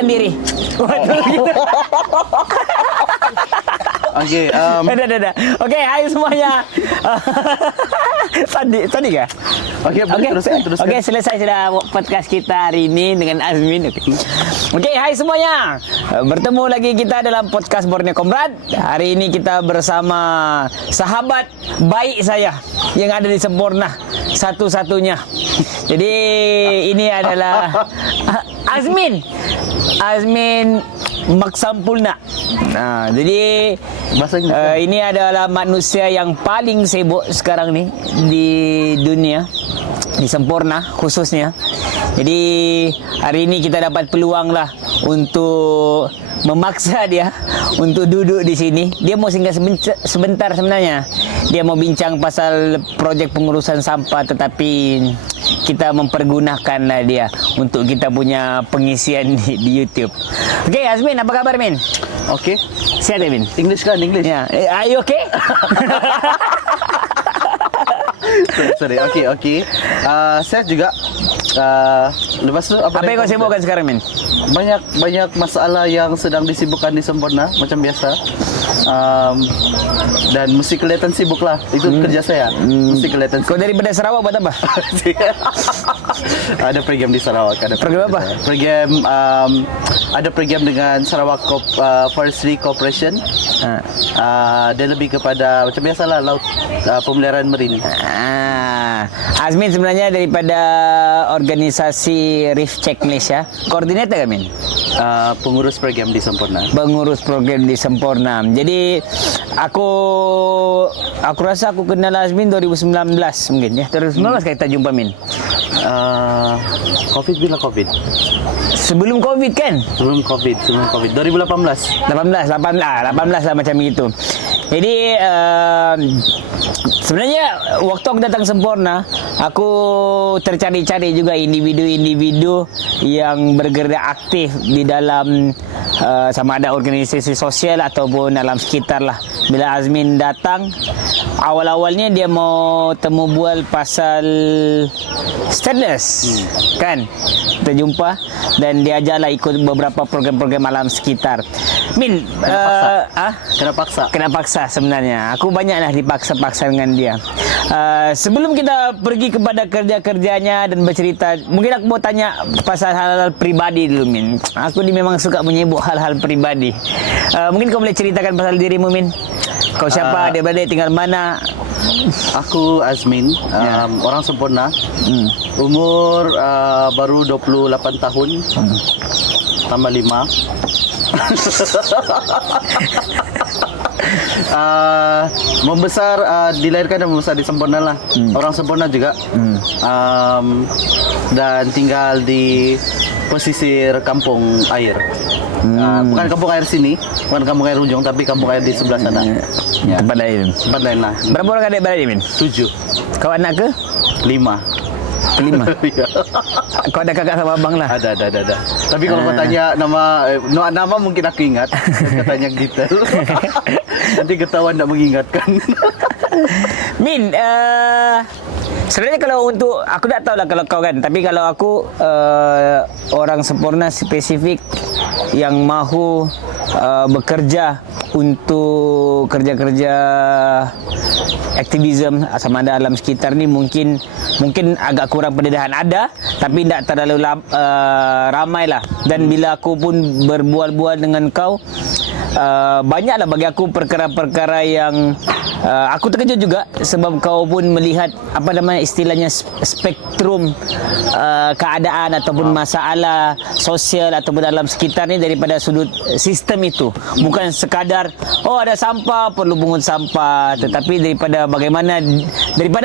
perkenalkan diri. Okey, Dah. Okey, hai semuanya. Tadi ke? okey, teruskan. Okey, selesai sudah podcast kita hari ini dengan Azmin. Okey, hai semuanya. Bertemu lagi kita dalam podcast Borneo Komrad. Hari ini kita bersama sahabat baik saya yang ada di Semporna, satu-satunya. Jadi ini adalah Azmin Maksampulna. Nah, jadi Bahasa Inggeris. ini adalah manusia yang paling sibuk sekarang ni di dunia, di Semporna khususnya. Jadi hari ini kita dapat peluang lah untuk memaksa dia untuk duduk di sini. Dia mau singgah sebentar sebenarnya. Dia mau bincang pasal projek pengurusan sampah, tetapi kita mempergunakanlah dia untuk kita punya pengisian di YouTube. Okey, Azmin, apa kabar, Min? Okey. Sihat, Min? English kan, English. Ya, are you okay? Sorry. Okey. Saya juga lepas tu Apa yang kau sibukkan sekarang, Min? banyak masalah yang sedang disibukkan di Semporna macam biasa. Dan mesti kelihatan sibuk lah. Itu kerja saya. Mesti kelihatan Kau daripada Sarawak buat apa? Ada program di Sarawak. Program apa? Ada program dengan Sarawak Forestry Corporation. Dia lebih kepada macam biasalah laut, pemeliharaan marine. Azmin sebenarnya daripada organisasi Reef Check Malaysia. Koordinator kan, Min? Pengurus program di Semporna. Pengurus program di Semporna. Jadi aku rasa aku kenal Azmin 2019 mungkin ya. 2019 kita jumpa, Min. COVID. Sebelum Covid kan? Sebelum COVID 2018. 18 lah macam itu. Jadi sebenarnya waktu aku datang Semporna, aku tercari-cari juga individu-individu yang bergerak aktif di dalam sama ada organisasi sosial ataupun dalam sekitar lah. Bila Azmin datang, awal-awalnya dia mau temu bual pasal stainless, kan? Kita jumpa dan dia ajaklah ikut beberapa program-program alam sekitar. Min, Kena paksa sebenarnya. Aku banyaklah dipaksa-paksa dengan dia. Sebelum kita pergi kepada kerja-kerjanya dan bercerita, mungkin aku mau tanya pasal hal-hal pribadi dulu, Min. Aku ni memang suka menyebut hal-hal pribadi. Mungkin kau boleh ceritakan pasal dirimu, Min. Kau siapa, dia berada tinggal mana? Aku Azmin, orang Semporna. Umur baru 28 tahun. Tambah 5. Dilahirkan dan membesar di Semporna lah. Orang Semporna juga. Dan tinggal di pesisir kampung air. Bukan kampung air sini, bukan kampung air ujung, tapi kampung air di sebelah sana. Tempat lain. Tempat lain lah. Berapa orang adik-beradik, Min? 7. Kau anak ke? 5. 5. Kau ada kakak sama abang lah? Ada. Tapi kalau kau tanya nama mungkin aku ingat. Kau tanya detail. Nanti ketahuan tak mengingatkan. Min, sebenarnya kalau untuk aku tak tahulah kalau kau kan, tapi kalau aku orang Semporna spesifik yang mahu bekerja untuk kerja-kerja aktivisme sama ada alam sekitar ni mungkin agak kurang pendedahan ada, tapi tidak terlalu ramai lah. Dan bila aku pun berbual-bual dengan kau, banyaklah bagi aku perkara-perkara yang aku terkejut juga, sebab kau pun melihat apa namanya istilahnya spektrum keadaan ataupun masalah sosial ataupun dalam sekitar ni daripada sudut sistem itu. Bukan sekadar ada sampah perlu pungut sampah, tetapi daripada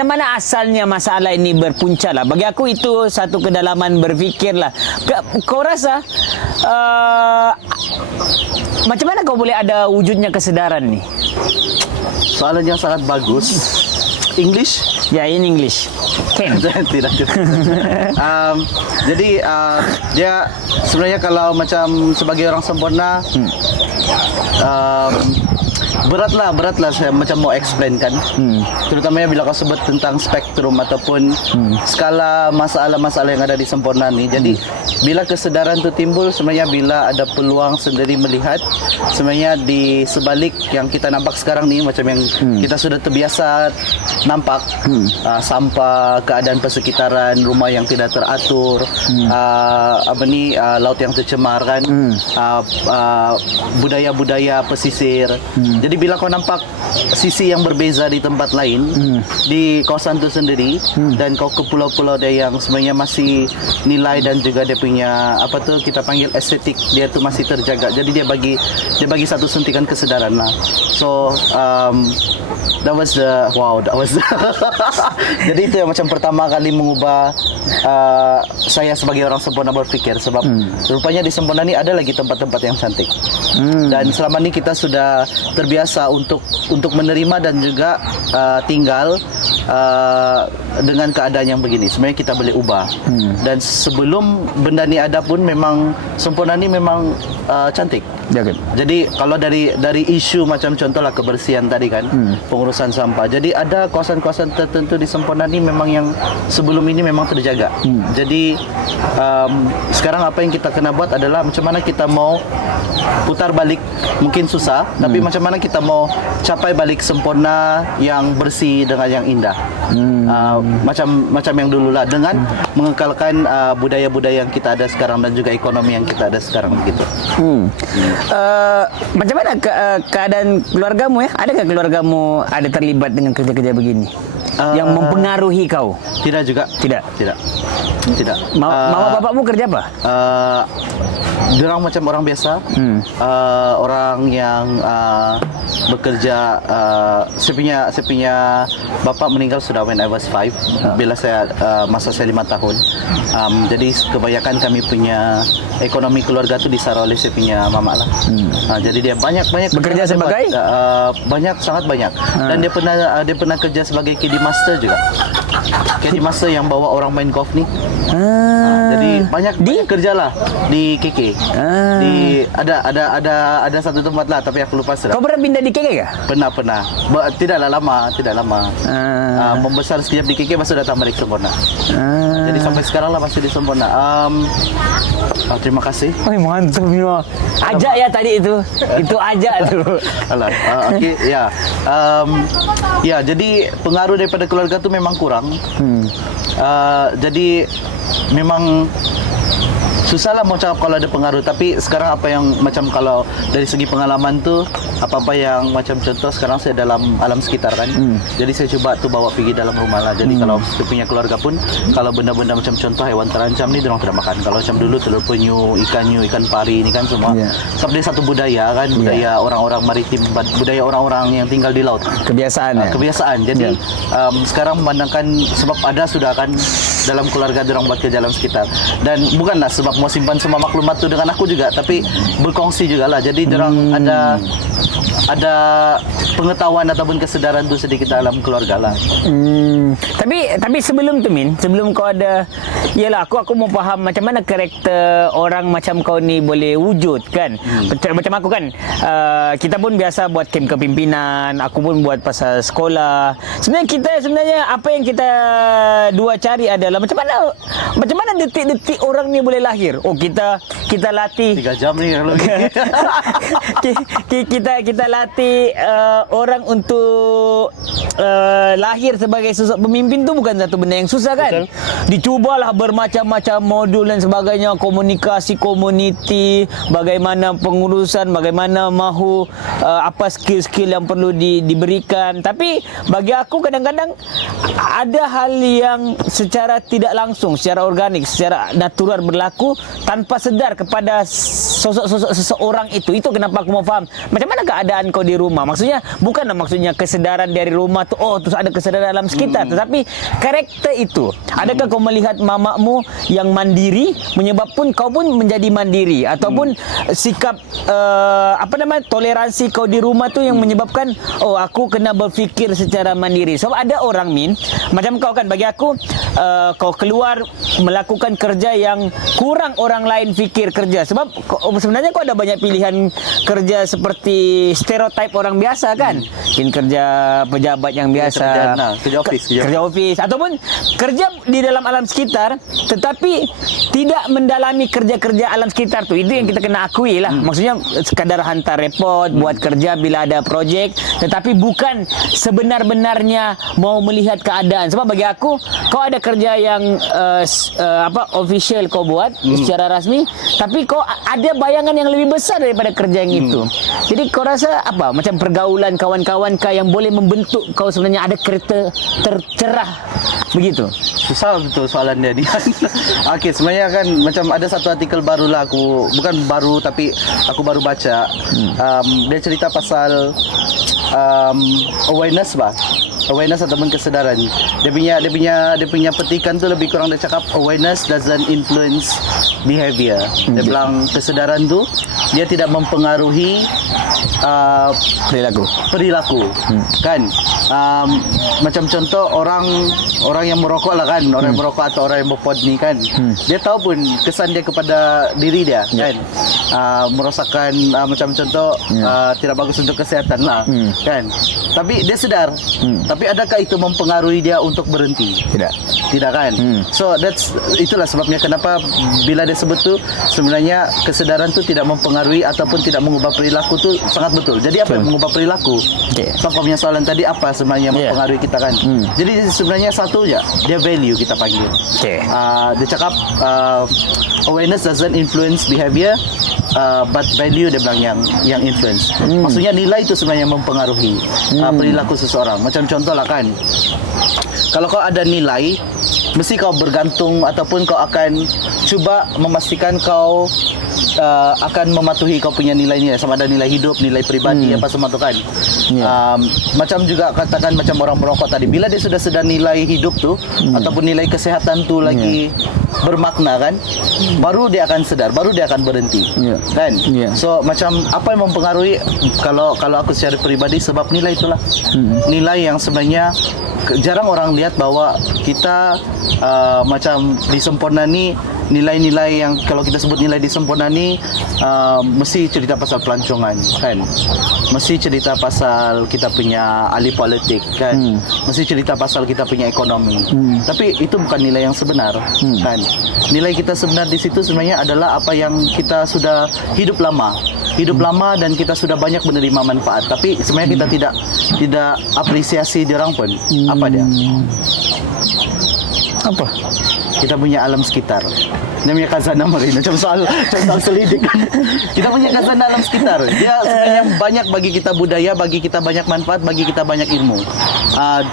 mana asalnya masalah ini berpunca lah. Bagi aku itu satu kedalaman berfikir lah. Kau rasa macam mana kau boleh ada wujudnya kesedaran ni? Soalan yang sangat bagus. English? Ya, in English. Can? Tidak. Jadi dia sebenarnya kalau macam sebagai orang Semporna, beratlah saya macam mau explain kan. Terutamanya bila kau sebut tentang spektrum ataupun skala masalah-masalah yang ada di Semporna ni. Jadi bila kesedaran tu timbul sebenarnya bila ada peluang sendiri melihat sebenarnya di sebalik yang kita nampak sekarang ni, macam yang kita sudah terbiasa nampak, sampah, keadaan persekitaran, rumah yang tidak teratur, laut yang tercemar kan, budaya-budaya pesisir. Jadi bila kau nampak sisi yang berbeza di tempat lain, di kawasan itu sendiri, dan kau ke pulau-pulau dia yang sebenarnya masih nilai dan juga dia punya apa tu kita panggil estetik dia tu masih terjaga. Jadi dia bagi satu suntikan kesedaran lah. So that was jadi itu yang macam pertama kali mengubah saya sebagai orang Semporna berfikir, sebab rupanya di Semporna ni ada lagi tempat-tempat yang cantik. Dan selama ni kita sudah terbiasa untuk menerima dan juga tinggal dengan keadaan yang begini. Sebenarnya kita boleh ubah. Dan sebelum benda ni ada pun memang Semporna ni memang cantik. Jadi kalau dari isu macam contohlah kebersihan tadi kan, pengurusan sampah. Jadi ada kawasan-kawasan tertentu di Semporna ni memang yang sebelum ini memang terjaga. Jadi sekarang apa yang kita kena buat adalah macam mana kita mau putar balik, mungkin susah, tapi macam mana kita mau capai balik Semporna yang bersih dengan yang indah. Macam yang dululah, dengan mengekalkan budaya-budaya yang kita ada sekarang dan juga ekonomi yang kita ada sekarang begitu. Macam mana keadaan keluargamu ya? Adakah keluargamu ada terlibat dengan kerja-kerja begini? Yang mempengaruhi kau? Tidak juga. Tidak. Mama bapakmu kerja apa? Diorang macam orang biasa, orang yang bekerja. Saya punya bapa meninggal sudah when I was 5, bila saya masa saya 5 tahun. Jadi kebanyakan kami punya ekonomi keluarga tu disara oleh saya punya mama lah. Jadi dia banyak bekerja sebagai sangat banyak. Dan dia pernah kerja sebagai caddy master juga. Caddy master yang bawa orang main golf ni. Jadi banyak kerjalah di KK. Ada satu tempat lah, tapi aku lupa sudah. Kau pernah pindah di KK ke? Pernah. Tidaklah lama. Membesar sekejap di KK, baru datang balik Semporna. Jadi sampai sekarang lah masih di Semporna. Terima kasih. Mantap ni. Ajak ya tadi itu. Itu ajak tu. Okey, ya. Ya, jadi pengaruh daripada keluarga tu memang kurang. Jadi memang susahlah mau cakap kalau ada pengaruh, tapi sekarang apa yang macam kalau dari segi pengalaman tu, apa-apa yang macam contoh sekarang saya dalam alam sekitar kan. Jadi saya cuba tu bawa pergi dalam rumah lah. Jadi kalau saya punya keluarga pun, kalau benda-benda macam contoh haiwan terancam ni diorang tidak makan. Kalau macam dulu telur penyu, ikan pari ni kan semua. Sebab dia satu budaya kan, budaya orang-orang maritim, budaya orang-orang yang tinggal di laut. Kebiasaan. Jadi sekarang memandangkan sebab ada sudah kan dalam keluarga diorang buat kerja alam sekitar. Dan bukanlah sebab mau simpan semua maklumat tu dengan aku juga, tapi berkongsi jugalah. Jadi diorang ada pengetahuan ataupun kesedaran tu sedikit dalam keluarga lah. Tapi sebelum tu sebelum kau ada, yalah aku mau faham macam mana karakter orang macam kau ni boleh wujud kan. Macam aku kan, kita pun biasa buat kem kepimpinan, aku pun buat pasal sekolah. Sebenarnya apa yang kita dua cari adalah macam mana detik-detik orang ni boleh lahir. Kita latih 3 jam ni kalau kita latih orang untuk lahir sebagai sosok pemimpin tu bukan satu benda yang susah kan. Dicubalah bermacam-macam modul dan sebagainya, komunikasi komuniti, bagaimana pengurusan, bagaimana mahu apa skill-skill yang perlu diberikan. Tapi bagi aku kadang-kadang ada hal yang secara tidak langsung, secara organik, secara natural berlaku tanpa sedar kepada sosok-sosok seseorang itu. Itu kenapa aku mau faham macam mana keadaan kau di rumah. Maksudnya bukanlah maksudnya kesedaran dari rumah tu terus ada kesedaran alam sekitar, tetapi karakter itu. Adakah kau melihat mamamu yang mandiri menyebabkan kau pun menjadi mandiri, ataupun sikap toleransi kau di rumah tu yang menyebabkan aku kena berfikir secara mandiri. Sebab ada orang macam kau kan, bagi aku kau keluar melakukan kerja yang kurang orang lain fikir kerja. Sebab sebenarnya kau ada banyak pilihan kerja seperti stereotip orang biasa kan. Mungkin kerja pejabat yang biasa, kerja office ataupun kerja di dalam alam sekitar, tetapi tidak mendalami kerja-kerja alam sekitar tu. Itu yang kita kena akui lah. Maksudnya sekadar hantar report, buat kerja bila ada projek, tetapi bukan sebenar-benarnya mau melihat keadaan. Sebab bagi aku, kau ada kerja yang official kau buat secara rasmi, tapi kau ada bayangan yang lebih besar daripada kerja yang itu. Jadi kau rasa apa? Macam pergaulan kawan-kawan kau yang boleh membentuk kau sebenarnya ada kereta tercerah begitu? Susah betul soalan dia ni. Okey, sebenarnya kan macam ada satu artikel barulah aku, bukan baru tapi aku baru baca. Dia cerita pasal awareness ataupun kesedaran. Dia punya petikan tu lebih kurang dia cakap awareness doesn't influence behavior. Dia bilang kesedaran tu dia tidak mempengaruhi perilaku. Kan? Macam contoh orang yang merokok lah kan, orang yang merokok atau orang yang berpod ni kan, dia tahu pun kesan dia kepada diri dia kan, merosakkan macam contoh tidak bagus untuk kesihatan lah kan, tapi dia sedar. Tapi adakah itu mempengaruhi dia untuk berhenti? Tidak kan. So itulah sebabnya kenapa bila dia sebut tu sebenarnya kesedaran tu tidak mempengaruhi ataupun tidak mengubah perilaku tu sangat betul. Jadi apa yang mengubah perilaku? So kau punya soalan tadi apa sebenarnya mempengaruhi kita kan? Jadi sebenarnya satu je, dia value kita panggil. Dia cakap awareness doesn't influence behavior, but value dia bilang yang influence. Maksudnya nilai itu sebenarnya mempengaruhi perilaku seseorang. Macam contoh lah kan, kalau kau ada nilai, mesti kau bergantung ataupun kau akan cuba memastikan kau akan mematuhi kau punya nilai-nilai, sama ada nilai hidup, nilai pribadi, apa semua tu kan. Macam juga katakan macam orang merokok tadi, bila dia sudah sedar nilai hidup tu ataupun nilai kesehatan tu lagi bermakna kan, baru dia akan sedar, baru dia akan berhenti kan. So macam apa yang mempengaruhi, kalau aku secara pribadi, sebab nilai itulah nilai yang sebenarnya jarang orang lihat bahwa kita macam di Sempurna ni, nilai-nilai yang kalau kita sebut nilai di Sempurna ni mesti cerita pasal pelancongan kan, mesti cerita pasal kita punya ahli politik kan, mesti cerita pasal kita punya ekonomi. Tapi itu bukan nilai yang sebenar kan. Nilai kita sebenar di situ sebenarnya adalah apa yang kita sudah hidup lama dan kita sudah banyak menerima manfaat, tapi sebenarnya kita tidak apresiasi dia orang pun. Apa dia? Apa? Kita punya alam sekitar. Dia punya khazanah marina. Macam soal selidik. Kita punya khazanah alam sekitar. Dia sebenarnya banyak bagi kita budaya, bagi kita banyak manfaat, bagi kita banyak ilmu.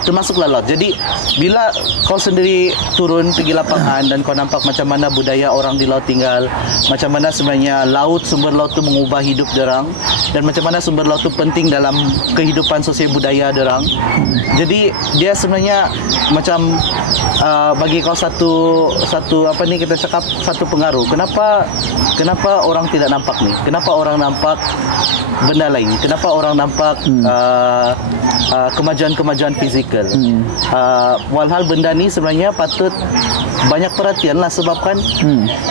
Termasuklah laut. Jadi bila kau sendiri turun pergi lapangan dan kau nampak macam mana budaya orang di laut tinggal, macam mana sebenarnya sumber laut tu mengubah hidup dorang, dan macam mana sumber laut tu penting dalam kehidupan sosial budaya dorang. Jadi dia sebenarnya macam bagi kau satu apa ni kita cakap, satu pengaruh. Kenapa orang tidak nampak ni? Kenapa orang nampak benda lain? Kenapa orang nampak kemajuan-kemajuan fizikal? Walhal benda ni sebenarnya patut banyak perhatian lah, sebabkan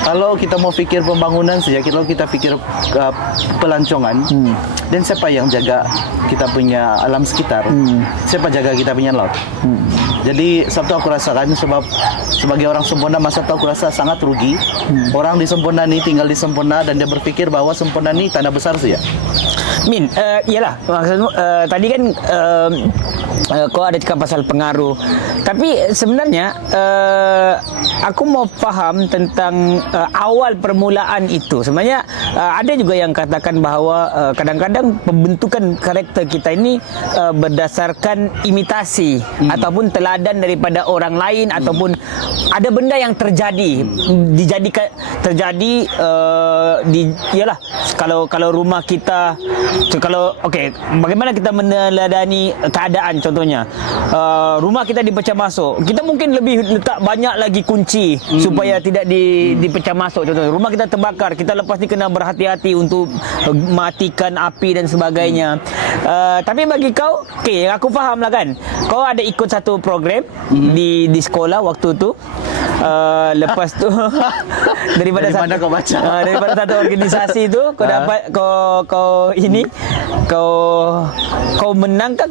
kalau kita mau fikir pembangunan saja, kalau kita fikir pelancongan, dan siapa yang jaga kita punya alam sekitar? Siapa jaga kita punya laut? Jadi satu aku rasakan, sebab sebagai orang Sempurna masa tu aku rasa sangat rugi. Orang di Sempurna ni tinggal di Sempurna dan dia berfikir bahawa Sempurna ni tanah besar saja. Min, iyalah maksudmu tadi kan kau ada cakap pasal pengaruh, tapi sebenarnya aku mau faham tentang awal permulaan itu. Sebenarnya ada juga yang katakan bahawa kadang-kadang pembentukan karakter kita ini berdasarkan imitasi ataupun teladan daripada orang lain ataupun ada benda yang terjadi ialah kalau rumah kita bagaimana kita meneladani keadaan. Contohnya rumah kita dipecah masuk, kita mungkin lebih letak banyak lagi kunci supaya tidak dipecah masuk. Contohnya rumah kita terbakar, kita lepas ni kena berhati-hati untuk matikan api dan sebagainya. Tapi bagi kau, yang aku faham lah kan, kau ada ikut satu program di sekolah waktu tu. Lepas tu daripada kau baca? Daripada satu organisasi tu kau dapat kau menang kah?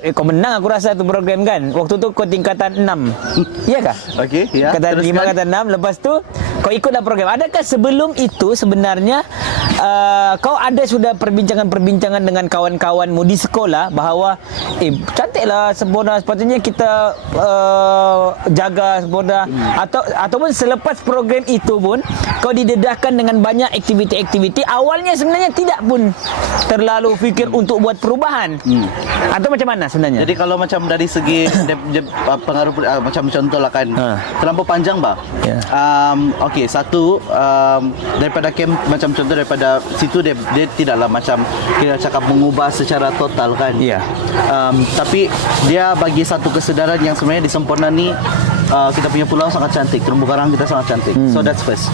Kau menang aku rasa tu program kan. Waktu tu kau tingkatan 6. Iyakah? Okey, ya. Kata 5 kata 6. Lepas tu kau ikutlah program. Adakah sebelum itu sebenarnya kau ada sudah perbincangan dengan kawan-kawanmu di sekolah bahawa cantiklah sempurna, sepatutnya kita jaga sempurna, ataupun selepas program itu pun kau didedahkan dengan banyak aktiviti-aktiviti, awalnya sebenarnya tidak pun terlalu fikir untuk buat perubahan, atau macam mana sebenarnya? Jadi kalau macam dari segi pengaruh, macam contoh lah kan, terlampau panjang bah. Okey, satu daripada camp, macam contoh daripada situ dia tidaklah macam kita cakap mengubah secara total kan. Tapi dia bagi satu kesedaran yang sebenarnya di Sempurna ni kita punya pulau sangat cantik, terumbu karang kita sangat cantik. So that's first.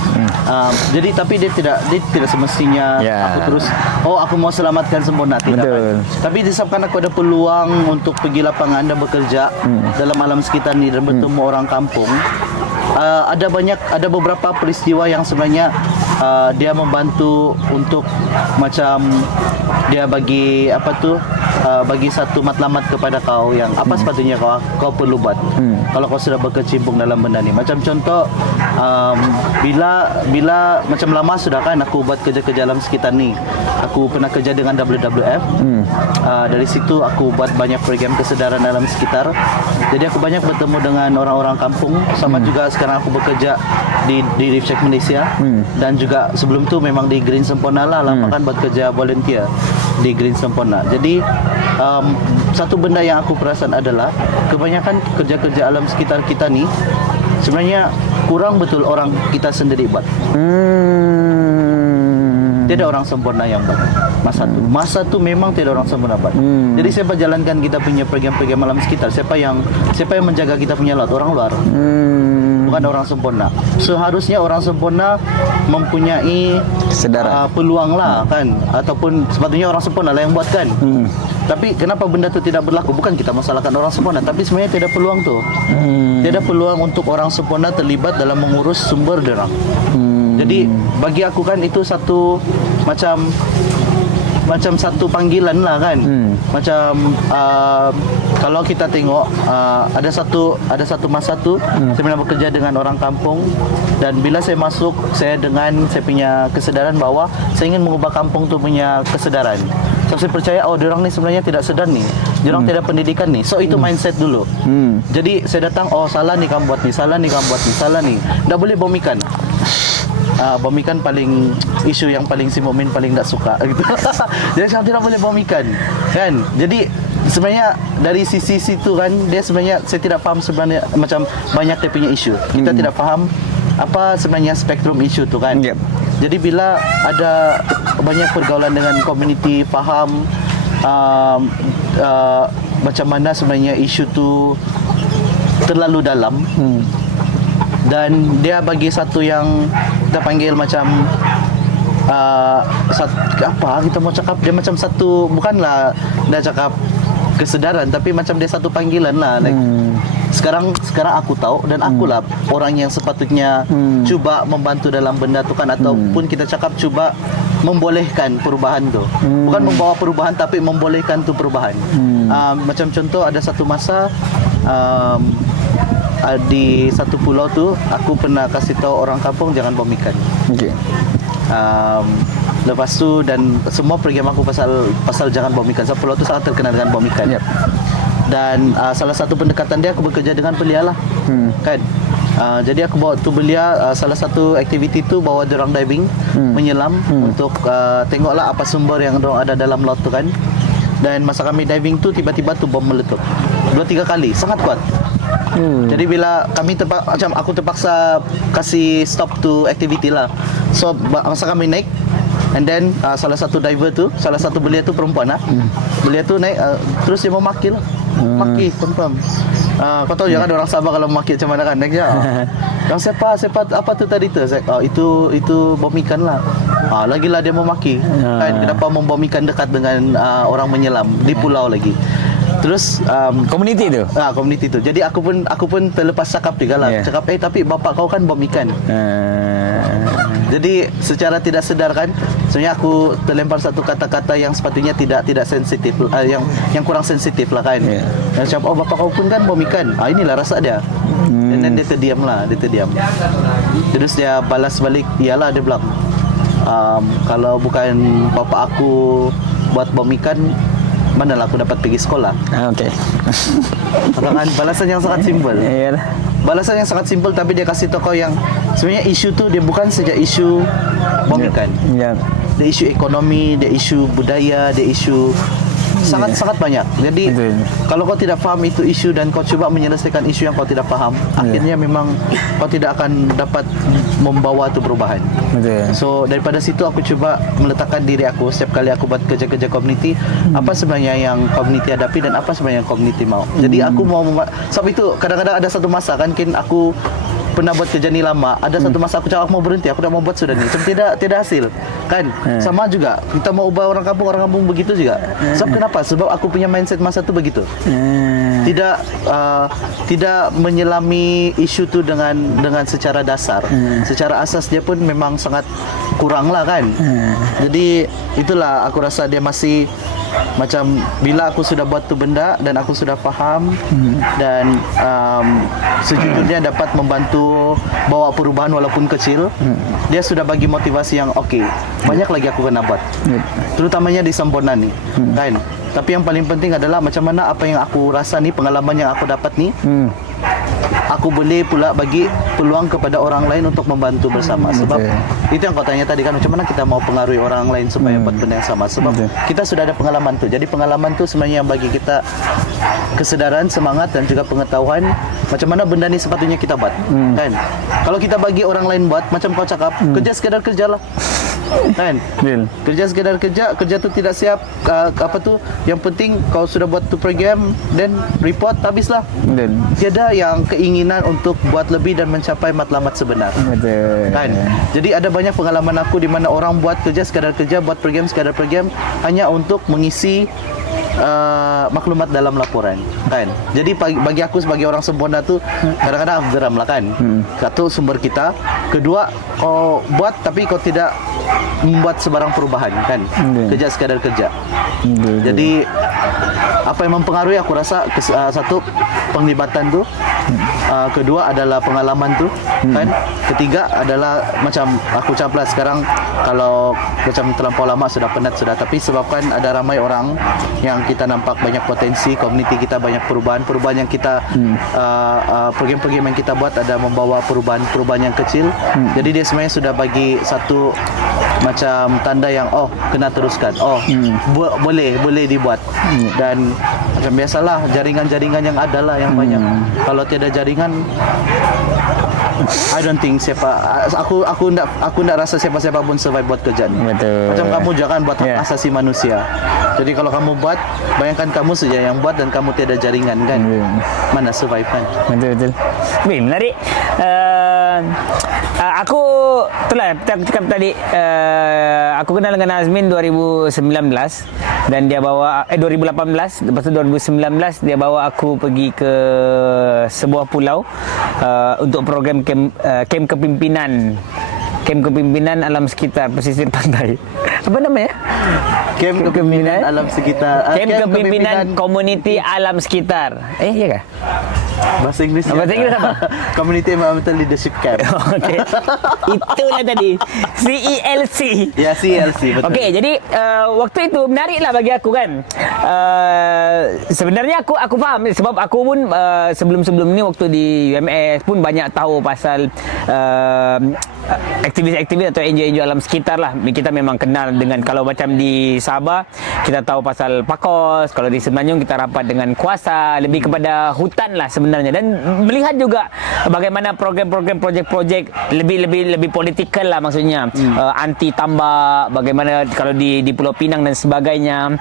Jadi tapi dia tidak semestinya aku terus aku mau selamatkan Sempurna, tidak. Kan? Tapi disebabkan aku ada peluang untuk pergi lapangan dan bekerja dalam alam sekitar ni dan bertemu orang kampung. Ada beberapa peristiwa yang sebenarnya dia membantu untuk macam dia bagi bagi satu matlamat kepada kau yang apa sepatutnya kau perlu buat kalau kau sudah berkecimpung dalam benda ni. Macam contoh bila macam lama sudah kan aku buat kerja-kerja alam sekitar ni. Aku pernah kerja dengan WWF. Dari situ aku buat banyak program kesedaran dalam sekitar. Jadi aku banyak bertemu dengan orang-orang kampung. Sama juga sekarang aku bekerja di Reef Check Malaysia. Dan juga sebelum tu memang di Green Sempurna lah, lama kan bekerja volunteer di Green Sempurna. Jadi satu benda yang aku perasan adalah kebanyakan kerja-kerja alam sekitar kita ni sebenarnya kurang betul orang kita sendiri buat. Tidak orang sempurna yang buat. Masa tu memang tidak orang sempurna buat. Jadi siapa jalankan kita punya program-program alam sekitar? Siapa yang menjaga kita punya laut? Orang luar. Bukan orang sempurna. Seharusnya orang sempurna mempunyai peluang lah kan, ataupun sepatutnya orang sempurna lah yang buat kan. Tapi kenapa benda tu tidak berlaku? Bukan kita masalahkan orang sempurna, tapi sebenarnya tidak peluang tu. Tidak peluang untuk orang sempurna terlibat dalam mengurus sumber derang. Jadi bagi aku kan itu satu macam satu panggilan lah kan. Macam kalau kita tengok ada satu masa tu saya pernah bekerja dengan orang kampung, dan bila saya masuk, saya dengan saya punya kesedaran bahawa saya ingin mengubah kampung tu punya kesedaran. So saya percaya diorang ni sebenarnya tidak sedar ni, diorang tidak pendidikan ni. So itu mindset dulu. Jadi saya datang, salah ni kamu buat ni, salah ni kamu buat ni, salah ni. Tak boleh bom ikan. Bom ikan paling isu yang paling si Mukmin paling tak suka gitu. Jadi saya tidak boleh bom ikan kan. Jadi sebenarnya dari sisi situ kan, dia sebenarnya saya tidak faham sebenarnya macam banyak dia punya isu. Kita tidak faham apa sebenarnya spektrum isu tu kan. Jadi bila ada banyak pergaulan dengan komuniti faham macam mana sebenarnya isu tu terlalu dalam, dan dia bagi satu yang kita panggil macam apa kita mau cakap, dia macam satu, bukanlah dia cakap kesedaran, tapi macam dia satu panggilan lah. Like, sekarang aku tahu, dan akulah orang yang sepatutnya cuba membantu dalam benda tu kan, ataupun kita cakap cuba membolehkan perubahan tu. Bukan membawa perubahan, tapi membolehkan tu perubahan. Macam contoh ada satu masa di satu pulau tu aku pernah kasih tahu orang kampung jangan bom ikan. Lepas tu dan semua program aku pasal jangan bom ikan. Sebab pulau tu sangat terkenal dengan bom ikan. Dan salah satu pendekatan dia, aku bekerja dengan belia lah. Kan. Jadi aku bawa tu belia, salah satu aktiviti tu bawa dorang diving, menyelam untuk tengoklah apa sumber yang dorang ada dalam laut tu kan. Dan masa kami diving tu tiba-tiba tu bom meletup 2-3 kali, sangat kuat. Jadi bila kami macam aku terpaksa kasih stop to activity lah. So masa kami naik, and then salah satu diver tu, salah satu belia tu perempuan lah. Belia tu naik, terus dia mau maki lah. Maki, confirm. Kau tahu jangan orang Sabah kalau maki macam mana kan, naik je. Yang siapa apa tu tadi tu? Itu bom ikan lah. Lagilah dia mau maki. Kan kenapa membom ikan dekat dengan orang menyelam di pulau lagi. Terus Komuniti tu. Komuniti tu. Jadi aku pun terlepas cakap juga lah. Cakap tapi bapak kau kan bom ikan. Jadi secara tidak sedar kan, sebenarnya aku terlempar satu kata-kata yang sepatutnya tidak sensitif, yang kurang sensitif lah kan. Dan cakap bapak kau pun kan bom ikan. Inilah rasa dia. Dan dia terdiam lah, dia terdiam. Terus dia balas balik, iyalah dia bilang, kalau bukan bapak aku buat bom ikan, manalah aku dapat pergi sekolah. Okey. Kan balasan yang sangat simpel. Iyalah. Balasan yang sangat simpel, tapi dia kasih tokoh yang sebenarnya isu tu dia bukan saja isu bom ikan. Dia isu ekonomi, dia isu budaya, dia isu sangat banyak. Jadi kalau kau tidak faham itu isu dan kau cuba menyelesaikan isu yang kau tidak faham, akhirnya memang kau tidak akan dapat membawa tu perubahan. So daripada situ aku cuba meletakkan diri aku setiap kali aku buat kerja-kerja community, apa sebenarnya yang community hadapi dan apa sebenarnya yang community mau. Jadi aku mau sebab itu kadang-kadang ada satu masa kan aku pernah buat kerja ni lama, ada satu masa aku cakap aku mau berhenti, aku tak mau buat sudah ni, macam tidak hasil kan. Sama juga kita mau ubah orang kampung begitu juga. Sebab kenapa? Sebab aku punya mindset masa tu begitu. Tidak menyelami isu tu dengan secara dasar. Secara asas dia pun memang sangat kurang lah kan. Jadi itulah aku rasa dia masih macam bila aku sudah buat tu benda dan aku sudah faham dan sejujurnya dapat membantu bawa perubahan walaupun kecil, dia sudah bagi motivasi yang okey, banyak lagi aku kena buat, terutamanya di Sembonan ni kan. Tapi yang paling penting adalah macam mana apa yang aku rasa ni, pengalaman yang aku dapat ni, aku boleh pula bagi peluang kepada orang lain untuk membantu bersama. Sebab itu yang kau tanya tadi kan, macam mana kita mau pengaruhi orang lain supaya buat benda yang sama. Sebab kita sudah ada pengalaman tu. Jadi pengalaman tu sebenarnya yang bagi kita kesedaran, semangat dan juga pengetahuan macam mana benda ni sepatutnya kita buat kan. Kalau kita bagi orang lain buat, macam kau cakap, kerja sekadar kerja lah kan. Kerja sekadar kerja tu tidak siap apa tu, yang penting kau sudah buat tu program dan report, habislah. Tiada yang keinginan untuk buat lebih dan mencapai matlamat sebenar. Kan? Jadi ada banyak pengalaman aku di mana orang buat kerja sekadar kerja, buat program sekadar program hanya untuk mengisi maklumat dalam laporan kan. Jadi bagi aku sebagai orang Semboyan tu kadang-kadang aku geram lah kan. Satu, sumber kita. Kedua, kau buat tapi kau tidak membuat sebarang perubahan kan. Kerja sekadar kerja. Jadi apa yang mempengaruhi aku rasa satu, penglibatan tu. Kedua adalah pengalaman tu kan. Ketiga adalah macam aku cakap lah sekarang, kalau macam terlampau lama sudah penat sudah, tapi sebabkan ada ramai orang yang kita nampak banyak potensi, komuniti kita banyak perubahan yang kita program-program yang kita buat ada membawa perubahan yang kecil. Jadi dia sebenarnya sudah bagi satu macam tanda yang kena teruskan, boleh dibuat. Dan macam biasalah jaringan-jaringan yang ada lah yang banyak. Kalau tiada jaringan, I don't think aku nak rasa siapa-siapa pun survive buat kerja ni. Macam kamu jangan buat hak asasi manusia. Jadi kalau kamu buat, bayangkan kamu saja yang buat dan kamu tiada jaringan kan. Mana survive kan? Betul. Menarik. Aku itulah cakap tadi, aku kenal dengan Azmin 2019 dan dia bawa 2018, lepas tu 2019 dia bawa aku pergi ke sebuah pulau untuk program kem kepimpinan alam sekitar pesisir pantai. Apa namanya? Kem kepimpinan alam sekitar. Kem kepimpinan komuniti alam sekitar. Iya kah? Bahasa Inggris. Bahasa Inggris apa? Community Environmental Leadership Camp. Okey. Itulah tadi. CELC. Ya, CLC betul. Okey, jadi waktu itu menariklah bagi aku kan. Sebenarnya aku faham sebab aku pun sebelum-sebelum ni waktu di UMS pun banyak tahu pasal aktivis-aktivis atau NGO-NGO alam sekitar lah. Kita memang kenal dengan, kalau macam di Sabah kita tahu pasal PAKOS, kalau di Semenanjung kita rapat dengan Kuasa, lebih kepada hutan lah sebenarnya, dan melihat juga bagaimana program-program projek-projek lebih politikal lah, maksudnya anti tambak, bagaimana kalau di Pulau Pinang dan sebagainya.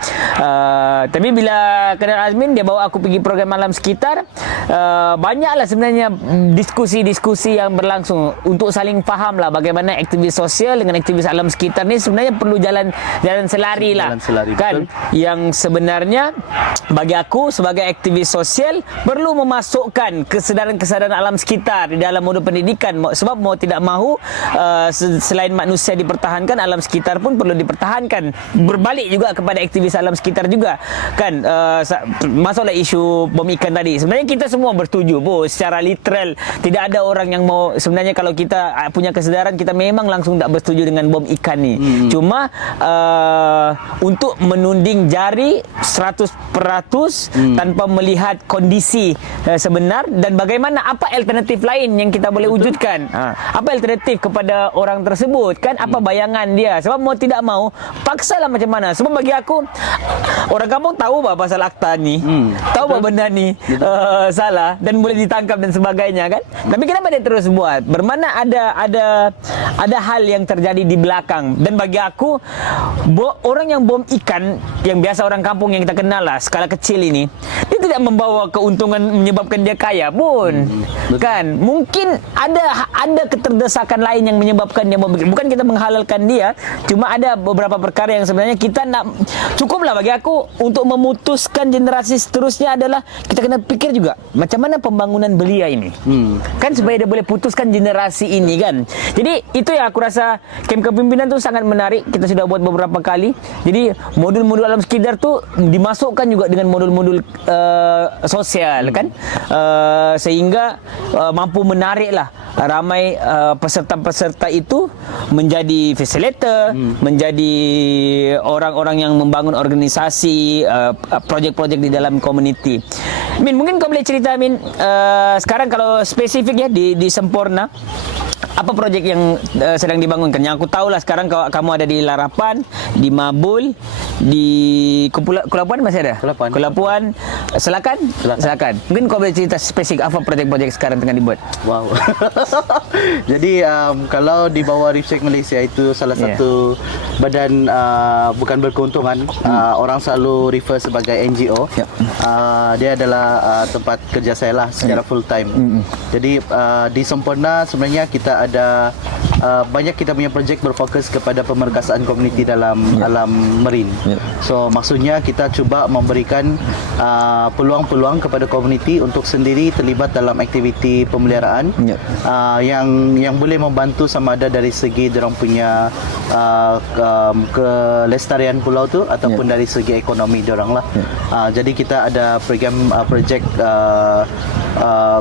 Tapi bila kenal Azmin, dia bawa aku pergi program alam sekitar, banyaklah sebenarnya diskusi-diskusi yang berlangsung untuk saling faham lah bagaimana aktivis sosial dengan aktivis alam sekitar ni sebenarnya perlu jalan selari lah, kan? Betul. Yang sebenarnya bagi aku sebagai aktivis sosial perlu memasukkan kesedaran-kesedaran alam sekitar di dalam modul pendidikan, sebab mau tidak mahu selain manusia dipertahankan, alam sekitar pun perlu dipertahankan. Berbalik juga kepada aktivis alam sekitar juga, kan? Masalah isu bom ikan tadi, sebenarnya kita semua bersetuju secara literal. Tidak ada orang yang mau, sebenarnya kalau kita punya kesedaran, kita memang langsung tak bersetuju dengan bom ikan ni. Cuma untuk menunding jari 100% tanpa melihat kondisi sebenar dan bagaimana, apa alternatif lain yang kita boleh wujudkan, apa alternatif kepada orang tersebut, kan? Apa bayangan dia, sebab mau tidak mau paksalah macam mana. Sebab bagi aku, orang kampung tahu bah pasal akta ni, tahu bah benda ni salah dan boleh ditangkap dan sebagainya, kan? Tapi kenapa dia terus buat? Bermakna ada hal yang terjadi di belakang. Dan bagi aku, orang yang bom ikan, yang biasa orang kampung yang kita kenal lah, skala kecil ini, dia tidak membawa keuntungan menyebabkan dia kaya pun, kan? Mungkin ada keterdesakan lain yang menyebabkan dia bom ikan. Bukan kita menghalalkan dia, cuma ada beberapa perkara yang sebenarnya kita nak, cukuplah bagi aku untuk memutuskan generasi seterusnya adalah kita kena fikir juga macam mana pembangunan belia ini, kan, supaya dia boleh putuskan generasi ini, kan? Jadi itu yang aku rasa kem kepimpinan tu sangat menarik. Kita sudah buat beberapa kali. Jadi modul-modul alam sekitar tu dimasukkan juga dengan modul-modul sosial, kan? Sehingga mampu menariklah ramai peserta-peserta itu menjadi facilitator, menjadi orang-orang yang membangun organisasi, projek-projek di dalam komuniti. Min, mungkin kau boleh cerita, Min, sekarang kalau spesifik ya di Semporna, apa projek yang sedang dibangunkan? Yang aku tahu lah sekarang kamu ada di Larapan, di Mabul, di Kulapuan masih ada? Kulapuan. Selakan. Mungkin kau boleh cerita spesifik apa projek-projek sekarang tengah dibuat? Wow. Jadi kalau di bawah Ripsek Malaysia itu salah satu badan bukan berkeuntungan, orang selalu refer sebagai NGO. Dia adalah tempat kerja saya lah secara full time. Jadi di Semporna sebenarnya kita ada banyak kita punya projek berfokus kepada pemerkasaan komuniti dalam alam marin. So maksudnya kita cuba memberikan peluang-peluang kepada komuniti untuk sendiri terlibat dalam aktiviti pemeliharaan yang boleh membantu sama ada dari segi dorang punya kelestarian pulau tu ataupun dari segi ekonomi dorang lah. Jadi kita ada program projek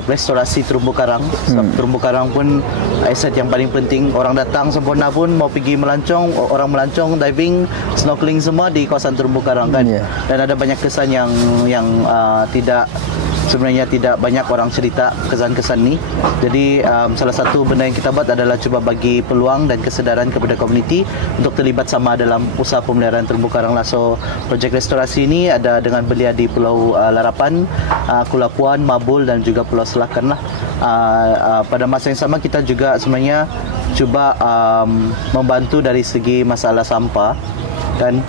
restorasi terumbu karang. Terumbu karang pun aset yang paling penting. Orang datang Semporna pun mau pergi melancong, orang melancong, diving, snorkeling semua di kawasan terumbu karang, kan? Dan ada banyak kesan yang sebenarnya tidak banyak orang cerita kesan-kesan ni. Jadi salah satu benda yang kita buat adalah cuba bagi peluang dan kesedaran kepada komuniti untuk terlibat sama dalam usaha pemeliharaan terumbu karang lah. So projek restorasi ini ada dengan belia di Pulau Larapan, Kulapuan, Mabul dan juga Pulau Selakan lah. Pada masa yang sama kita juga sebenarnya cuba membantu dari segi masalah sampah, kan?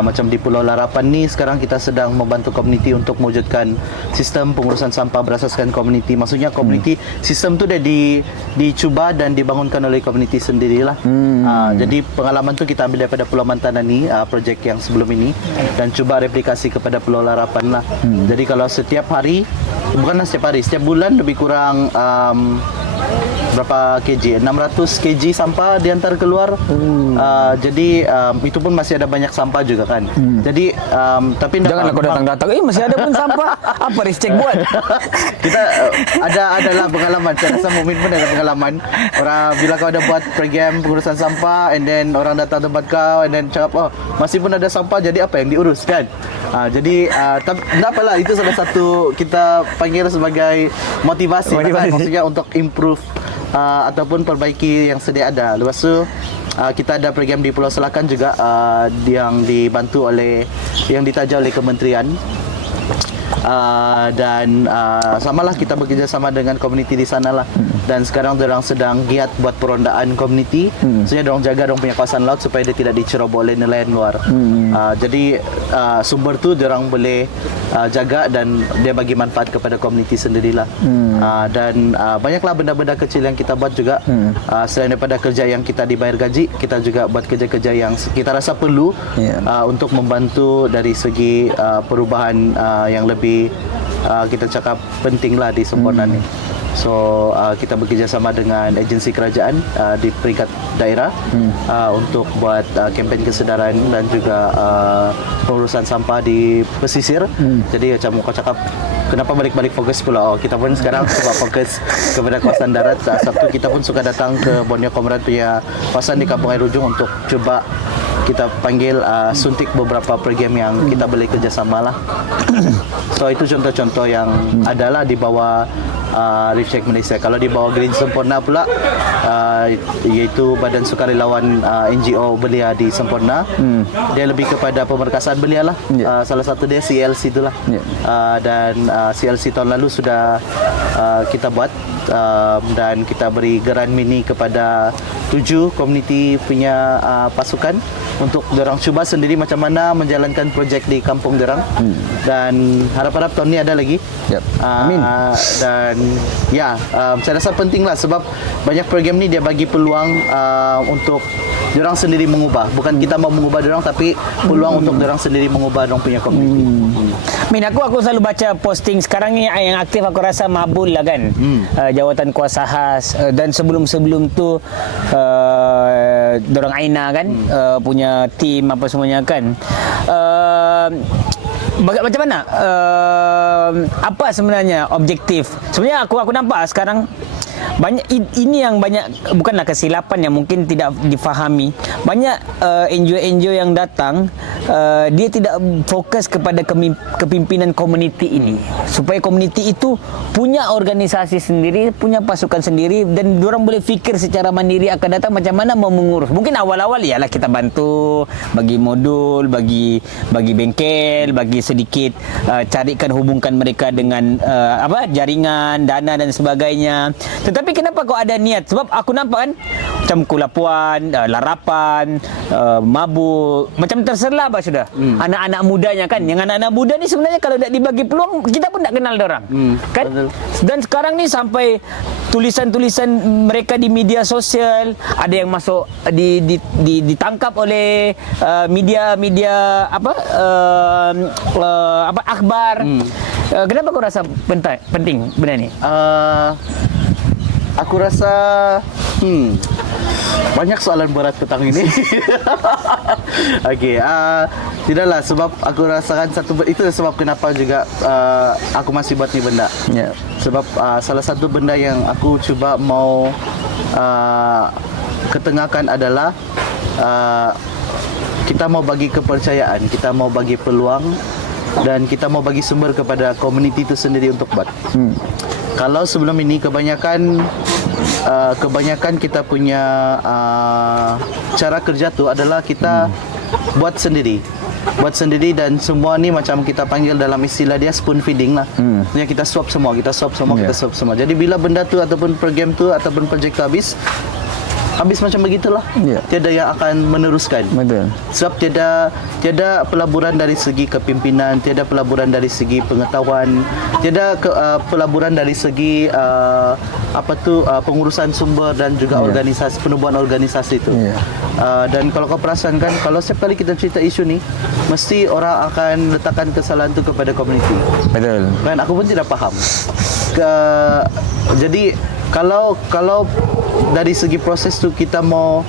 Macam di Pulau Larapan ni sekarang kita sedang membantu komuniti untuk mewujudkan sistem pengurusan sampah berasaskan komuniti. Maksudnya komuniti, sistem tu dah dicuba dan dibangunkan oleh komuniti sendirilah. Jadi pengalaman tu kita ambil daripada Pulau Mantanan ni, projek yang sebelum ini, dan cuba replikasi kepada Pulau Larapan lah. Jadi kalau setiap hari, bukanlah setiap hari, setiap bulan lebih kurang berapa kg? 600 kg sampah diantar keluar. Jadi itu pun masih ada banyak sampah juga kan. Jadi tapi Janganlah kau datang-datang. Masih ada pun sampah. Apa Ristek buat? kita adalah pengalaman. Saya rasa Mumin pun ada pengalaman. Orang bila kau ada buat program pengurusan sampah, and then orang datang tempat kau, and then cakap, oh masih pun ada sampah, jadi apa yang diurus kan? Jadi tak apalah, itu salah satu kita panggil sebagai motivasi. Kan? Maksudnya untuk improve ataupun perbaiki yang sedia ada. Lepas tu kita ada program di Pulau Selakan juga yang dibantu oleh, yang ditaja oleh kementerian. Dan samalah kita bekerjasama dengan komuniti di sana lah. Dan sekarang diorang sedang giat buat perondaan komuniti. Maksudnya diorang jaga diorang punya kawasan laut supaya dia tidak diceroboh oleh nelayan luar. Jadi sumber tu diorang boleh jaga dan dia bagi manfaat kepada komuniti sendirilah. Dan banyaklah benda-benda kecil yang kita buat juga. Selain daripada kerja yang kita dibayar gaji, kita juga buat kerja-kerja yang kita rasa perlu untuk membantu dari segi perubahan yang lebih kita cakap penting lah di Semporna ni. So kita bekerjasama dengan agensi kerajaan di peringkat daerah untuk buat kempen kesedaran dan juga pengurusan sampah di pesisir. Jadi macam kau cakap, kenapa balik-balik fokus pula? Kita pun sekarang cuba fokus kepada kawasan darat. Sabtu kita pun suka datang ke Borneo Komoran punya kawasan di Kampung Air Ujung untuk cuba kita panggil suntik beberapa program yang kita boleh kerjasama lah. So itu contoh-contoh yang adalah di bawah Reef Check Malaysia. Kalau di bawah Green Semporna pula, iaitu Badan Sukarelawan NGO belia di Semporna, dia lebih kepada pemerkasaan belia lah. Salah satu dia CLC itulah. Dan CLC tahun lalu sudah kita buat, dan kita beri geran mini kepada 7 komuniti punya pasukan untuk diorang cuba sendiri macam mana menjalankan projek di kampung diorang. Dan harap-harap tahun ni ada lagi. Amin. Dan saya rasa penting lah sebab banyak program ni dia bagi peluang untuk diorang sendiri mengubah. Bukan kita mau mengubah diorang, tapi peluang untuk diorang sendiri mengubah diorang punya komuniti. Min, aku selalu baca posting sekarang ni yang aktif, aku rasa Mabul lah kan. Jawatan Kuasa Khas, dan sebelum-sebelum tu dorang Aina kan, punya tim apa semuanya kan. Macam mana? Apa sebenarnya objektif? Sebenarnya aku nampak sekarang banyak ini yang banyak, bukanlah kesilapan yang mungkin tidak difahami. Banyak NGO-NGO yang datang, dia tidak fokus kepada kepimpinan komuniti ini, supaya komuniti itu punya organisasi sendiri, punya pasukan sendiri, dan diorang boleh fikir secara mandiri akan datang macam mana mau mengurus. Mungkin awal-awal ialah kita bantu bagi modul, bagi bengkel, bagi sedikit carikan, hubungkan mereka dengan jaringan, dana dan sebagainya. Tetapi kenapa kau ada niat? Sebab aku nampak kan macam Kulapuan, Larapan, Mabu, macam terserlah apa sudah. Anak-anak mudanya kan. Yang anak-anak muda ni sebenarnya kalau tak dibagi peluang, kita pun tak kenal dorang. Kan? Betul. Dan sekarang ni sampai tulisan-tulisan mereka di media sosial ada yang masuk ditangkap oleh media akhbar. Kenapa kau rasa penting benda ni? Aku rasa banyak soalan berat petang ini. Okey, tidaklah, sebab aku rasakan itu sebab kenapa juga aku masih buat ni benda. Sebab salah satu benda yang aku cuba mau ketengahkan adalah kita mau bagi kepercayaan, kita mau bagi peluang, dan kita mau bagi sumber kepada komuniti itu sendiri untuk buat. Kalau sebelum ini kebanyakan kita punya cara kerja tu adalah kita buat sendiri, dan semua ni macam kita panggil dalam istilah dia spoon feeding lah. Maksudnya kita swap semua. Jadi bila benda tu ataupun program tu ataupun projek tu habis macam begitulah. Tiada yang akan meneruskan. Betul. Sebab tiada pelaburan dari segi kepimpinan, tiada pelaburan dari segi pengetahuan, tiada pelaburan dari segi pengurusan sumber dan juga organisasi, penubuhan organisasi itu. Dan kalau kau perasan kan, kalau setiap kali kita cerita isu ni, mesti orang akan letakkan kesalahan itu kepada komuniti. Betul. Dan aku pun tidak faham. Jadi kalau dari segi proses tu kita mau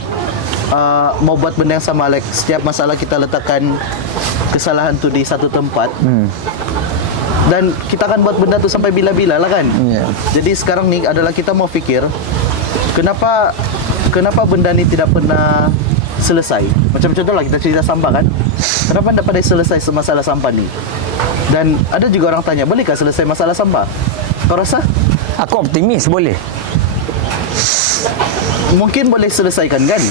buat benda yang sama, like setiap masalah kita letakkan kesalahan tu di satu tempat, dan kita akan buat benda tu sampai bila-bila lah kan. Jadi sekarang ni adalah kita mau fikir kenapa benda ni tidak pernah selesai. Macam contoh lah kita cerita sampah kan, kenapa tidak pada selesai masalah sampah ni. Dan ada juga orang tanya, bolehkah selesai masalah sampah? Kau rasa? Aku optimis boleh. Mungkin boleh selesaikan kan.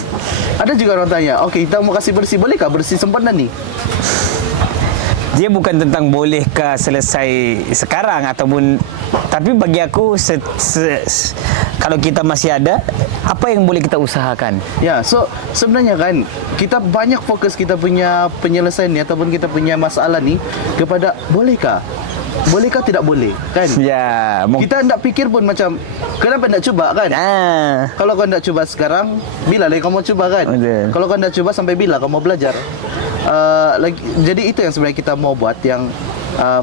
Ada juga orang tanya, okey kita mau kasih bersih, bolehkah bersih sempurna ni? Dia bukan tentang bolehkah selesai sekarang ataupun, tapi bagi aku kalau kita masih ada, apa yang boleh kita usahakan? Ya, so sebenarnya kan kita banyak fokus kita punya penyelesaian ni ataupun kita punya masalah ni kepada bolehkah tidak boleh kan. Ya, kita hendak fikir pun macam kenapa hendak cuba kan. Kalau kau hendak cuba sekarang, bila lagi kau mau cuba kan. Kalau kau hendak cuba, sampai bila kau mau belajar. Jadi itu yang sebenarnya kita mau buat. Yang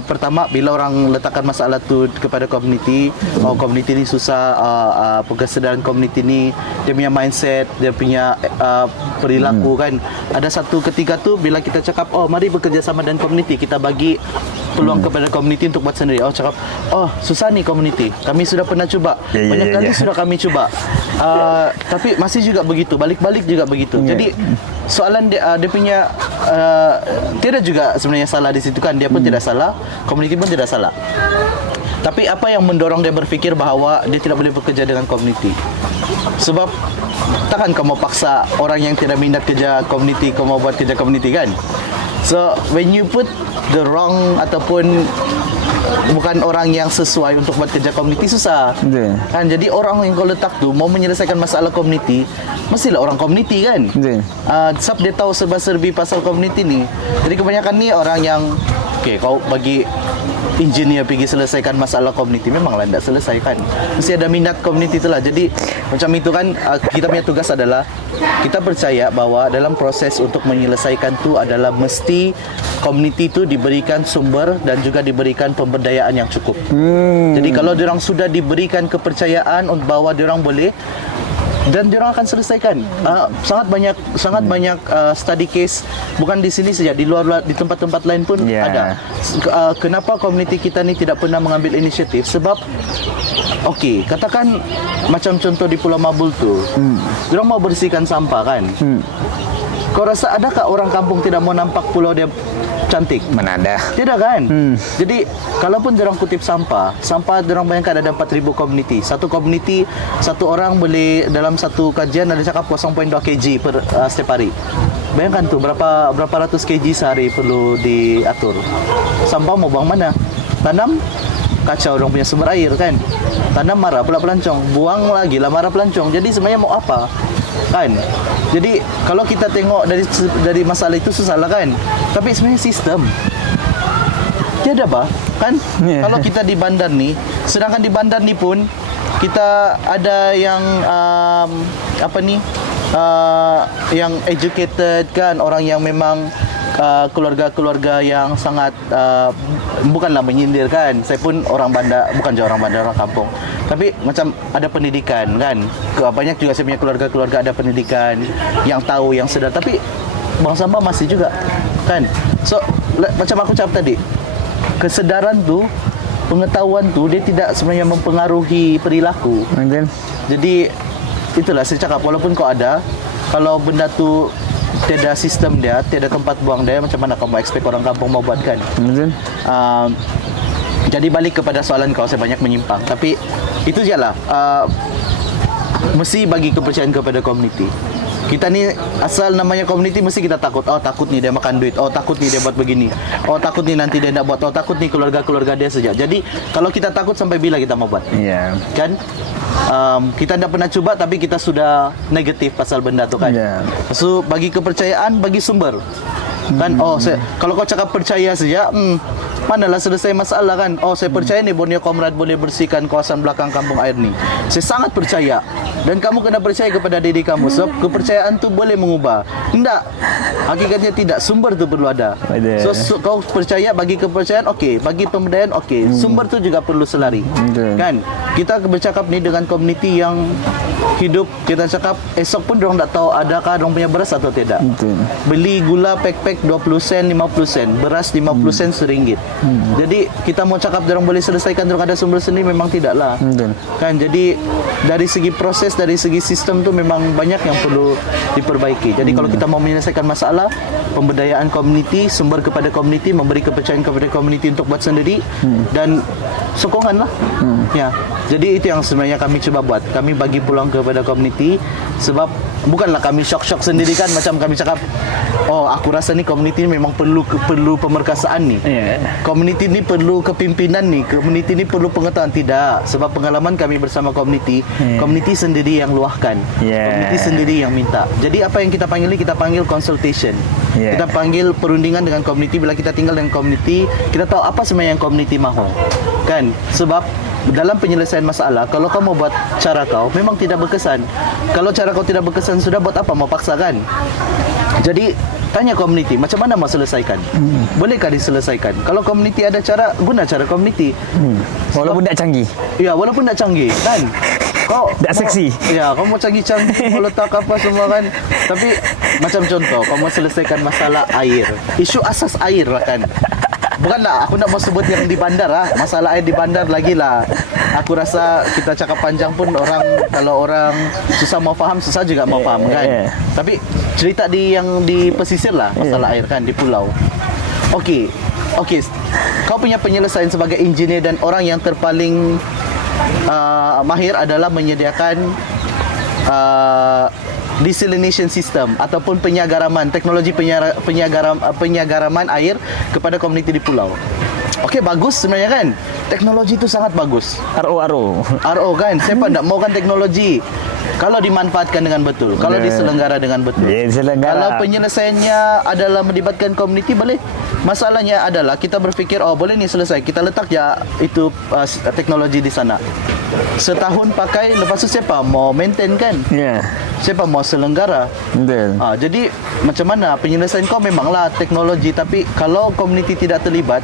pertama, bila orang letakkan masalah tu kepada komuniti, komuniti ni susah, kesedaran komuniti ni, dia punya mindset, dia punya perilaku kan. Ada satu ketika tu bila kita cakap, mari bekerjasama dengan komuniti, kita bagi peluang kepada komuniti untuk buat sendiri. Cakap, susah ni komuniti, kami sudah pernah cuba, banyak kali sudah kami cuba, tapi masih juga begitu, balik-balik juga begitu. Jadi soalan dia punya tidak juga sebenarnya salah di situ kan. Dia pun tidak salah, komuniti pun tidak salah. Tapi apa yang mendorong dia berfikir bahawa dia tidak boleh bekerja dengan komuniti? Sebab takkan kau mau paksa orang yang tidak minat kerja komuniti, kau mau buat kerja komuniti kan. So when you put the wrong ataupun bukan orang yang sesuai untuk buat kerja komuniti, susah kan. Jadi orang yang kau letak tu mau menyelesaikan masalah komuniti, mestilah orang komuniti kan. Sebab dia tahu serba-serbi pasal komuniti ni. Jadi kebanyakan ni orang yang kau bagi engineer pergi selesaikan masalah komuniti, memanglah tidak selesaikan. Mesti ada minat komuniti itulah. Jadi macam itu kan, kita punya tugas adalah kita percaya bahawa dalam proses untuk menyelesaikan tu adalah mesti komuniti tu diberikan sumber dan juga diberikan pemberdayaan yang cukup. Jadi kalau diorang sudah diberikan kepercayaan bahawa diorang boleh, dan diorang akan selesaikan. Sangat banyak study case, bukan di sini saja, di luar di tempat-tempat lain pun ada. Kenapa komuniti kita ni tidak pernah mengambil inisiatif? Sebab katakan macam contoh di Pulau Mabul tu, diorang mau bersihkan sampah kan. Kau rasa adakah orang kampung tidak mau nampak pulau dia cantik? Mana ada. Tidak kan? Jadi kalaupun diorang kutip sampah diorang bayangkan ada 4,000 komuniti. Satu komuniti, satu orang boleh dalam satu kajian ada cakap 0.2 kg per setiap hari. Bayangkan tu berapa ratus kg sehari perlu diatur. Sampah mau buang mana? Tanam, kacau orang punya sumber air kan. Tanam, marah pula pelancong, buang lagi lah marah pelancong. Jadi sebenarnya mau apa? Kan? Jadi kalau kita tengok dari masalah itu susah lah kan. Tapi sebenarnya sistem tiada apa kan. Kalau kita di bandar ni, sedangkan di bandar ni pun kita ada yang yang educated kan, orang yang memang keluarga-keluarga yang sangat bukanlah menyindir kan. Saya pun orang bandar, bukan je orang bandar, orang kampung. Tapi macam ada pendidikan kan. Banyak juga saya punya keluarga-keluarga ada pendidikan, yang tahu, yang sedar. Tapi buang sampah masih juga kan. So macam aku cakap tadi, kesedaran tu, pengetahuan tu, dia tidak sebenarnya mempengaruhi perilaku. Jadi itulah saya cakap, walaupun kau ada, kalau benda tu tiada sistem dia, tiada tempat buang dia, macam mana kau mau expect orang kampung mau buat kan? Jadi balik kepada soalan kau, saya banyak menyimpang. Tapi itu je lah, mesti bagi kepercayaan kepada komuniti. Kita ni asal namanya komuniti, mesti kita takut. Takut ni dia makan duit, takut ni dia buat begini, takut ni nanti dia nak buat, takut ni keluarga-keluarga dia saja. Jadi kalau kita takut, sampai bila kita mau buat? Kan? Kita tidak pernah cuba, tapi kita sudah negatif pasal benda tu kan. So bagi kepercayaan, bagi sumber. Kan kalau kau cakap percaya saja, manalah selesai masalah kan. Saya percaya nih Borneo Comrade boleh bersihkan kawasan belakang kampung air ni. Saya sangat percaya. Dan kamu kena percaya kepada diri kamu. Sebab kepercayaan tu boleh mengubah. Tidak. Hakikatnya tidak. Sumber tu perlu ada. So kau percaya, bagi kepercayaan okey, bagi pemberdayaan okey. Sumber tu juga perlu selari. Kan? Kita bercakap ni dengan komuniti yang hidup, kita cakap esok pun diorang tak tahu adakah diorang punya beras atau tidak. Beli gula pack-pack 20 sen, 50 sen, beras 50 sen RM1. Jadi kita mau cakap diorang boleh selesaikan diorang ada sumber sendiri, memang tidaklah. Kan, jadi dari segi proses, dari segi sistem tu memang banyak yang perlu diperbaiki. Jadi kalau kita mau menyelesaikan masalah, pemberdayaan komuniti, sumber kepada komuniti, memberi kepercayaan kepada komuniti untuk buat sendiri, dan sokongan lah. Ya. Jadi itu yang sebenarnya kami cuba buat. Kami bagi peluang kepada komuniti, sebab bukanlah kami syok-syok sendiri kan, macam kami cakap, aku rasa ni komuniti ni memang perlu pemerkasaan ni. Komuniti ni perlu kepimpinan ni, komuniti ni perlu pengetahuan. Tidak, sebab pengalaman kami bersama komuniti, komuniti sendiri yang luahkan. Komuniti sendiri yang minta. Jadi apa yang kita panggil ni, kita panggil consultation. Kita panggil perundingan dengan komuniti. Bila kita tinggal dengan komuniti, kita tahu apa sebenarnya yang komuniti mahu. Kan? Sebab dalam penyelesaian masalah, kalau kau mau buat cara kau, memang tidak berkesan. Kalau cara kau tidak berkesan, sudah buat apa? Mau paksakan. Jadi tanya komuniti, macam mana mau selesaikan? Bolehkah diselesaikan? Kalau komuniti ada cara, guna cara komuniti. Walaupun tak canggih. Ya, walaupun tak canggih, kan? Kau tak seksi. Ya, kau mau canggih-canggih, mau letak apa semua kan. Tapi macam contoh, kau mau selesaikan masalah air. Isu asas air lah kan. Bukanlah, aku nak mau sebut yang di bandar lah. Masalah air di bandar lagi lah. Aku rasa kita cakap panjang pun kalau orang susah mau faham, susah juga mau faham kan. Tapi cerita yang di pesisir lah, masalah air kan, di pulau. Okey. Kau punya penyelesaian sebagai engineer dan orang yang terpaling mahir adalah menyediakan desalination system ataupun penyagaraman, teknologi penyagaraman air kepada komuniti di pulau. Okey, bagus sebenarnya kan. Teknologi itu sangat bagus. RO kan. Siapa tak mau kan teknologi? Kalau dimanfaatkan dengan betul, kalau diselenggara dengan betul. Kalau penyelesaiannya adalah melibatkan komuniti, boleh. Masalahnya adalah kita berfikir, boleh ni selesai, kita letak je itu teknologi di sana. Setahun pakai, lepas tu siapa mau maintain kan? Siapa mau selenggara? Jadi macam mana penyelesaian kau memanglah teknologi, tapi kalau komuniti tidak terlibat,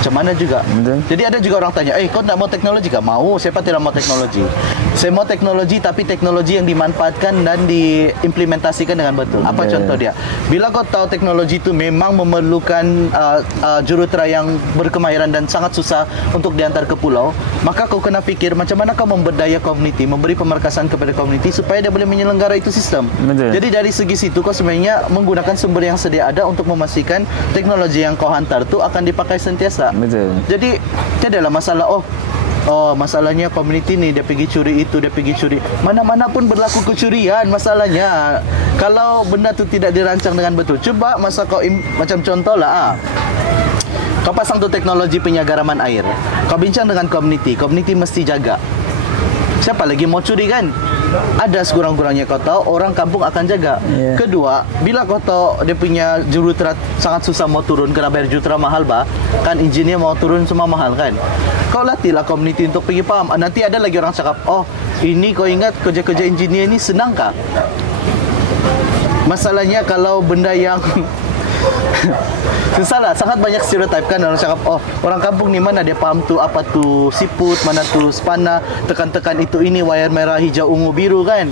macam mana juga. Jadi ada juga orang tanya, kau tak mau teknologi kah? Mau, siapa tidak mau teknologi? Saya mau teknologi, tapi teknologi yang dimanfaatkan dan diimplementasikan dengan betul. Apa contoh dia? Bila kau tahu teknologi itu memang memerlukan jurutera yang berkemahiran dan sangat susah untuk diantar ke pulau, maka kau kena fikir macam mana kau memberdaya komuniti, memberi pemerkasaan kepada komuniti supaya dia boleh menyelenggara itu sistem. Jadi dari segi situ kau sebenarnya menggunakan sumber yang sedia ada untuk memastikan teknologi yang kau hantar tu akan dipakai sentiasa. Jadi tiadalah masalah masalahnya komuniti ni dia pergi curi itu, dia pergi curi. Mana-mana pun berlaku kecurian masalahnya. Kalau benda tu tidak dirancang dengan betul. Cuba masa kau macam contohlah kau pasang tu teknologi penyagaraman air. Kau bincang dengan komuniti mesti jaga. Siapa lagi mau curi kan? Ada sekurang-kurangnya kau tahu orang kampung akan jaga. Kedua, bila kau tahu dia punya jurutera sangat susah mau turun kerana bayar jurutera mahal kan, engineer mau turun semua mahal kan. Kau latihlah komuniti untuk pergi faham. Nanti ada lagi orang cakap, ini kau ingat kerja-kerja engineer ni senang kah? Masalahnya kalau benda yang susahlah, sangat banyak stereotip kan. Orang cakap, orang kampung ni mana dia faham tu apa tu siput, mana tu spana, tekan-tekan itu ini, wayar merah, hijau, ungu, biru kan.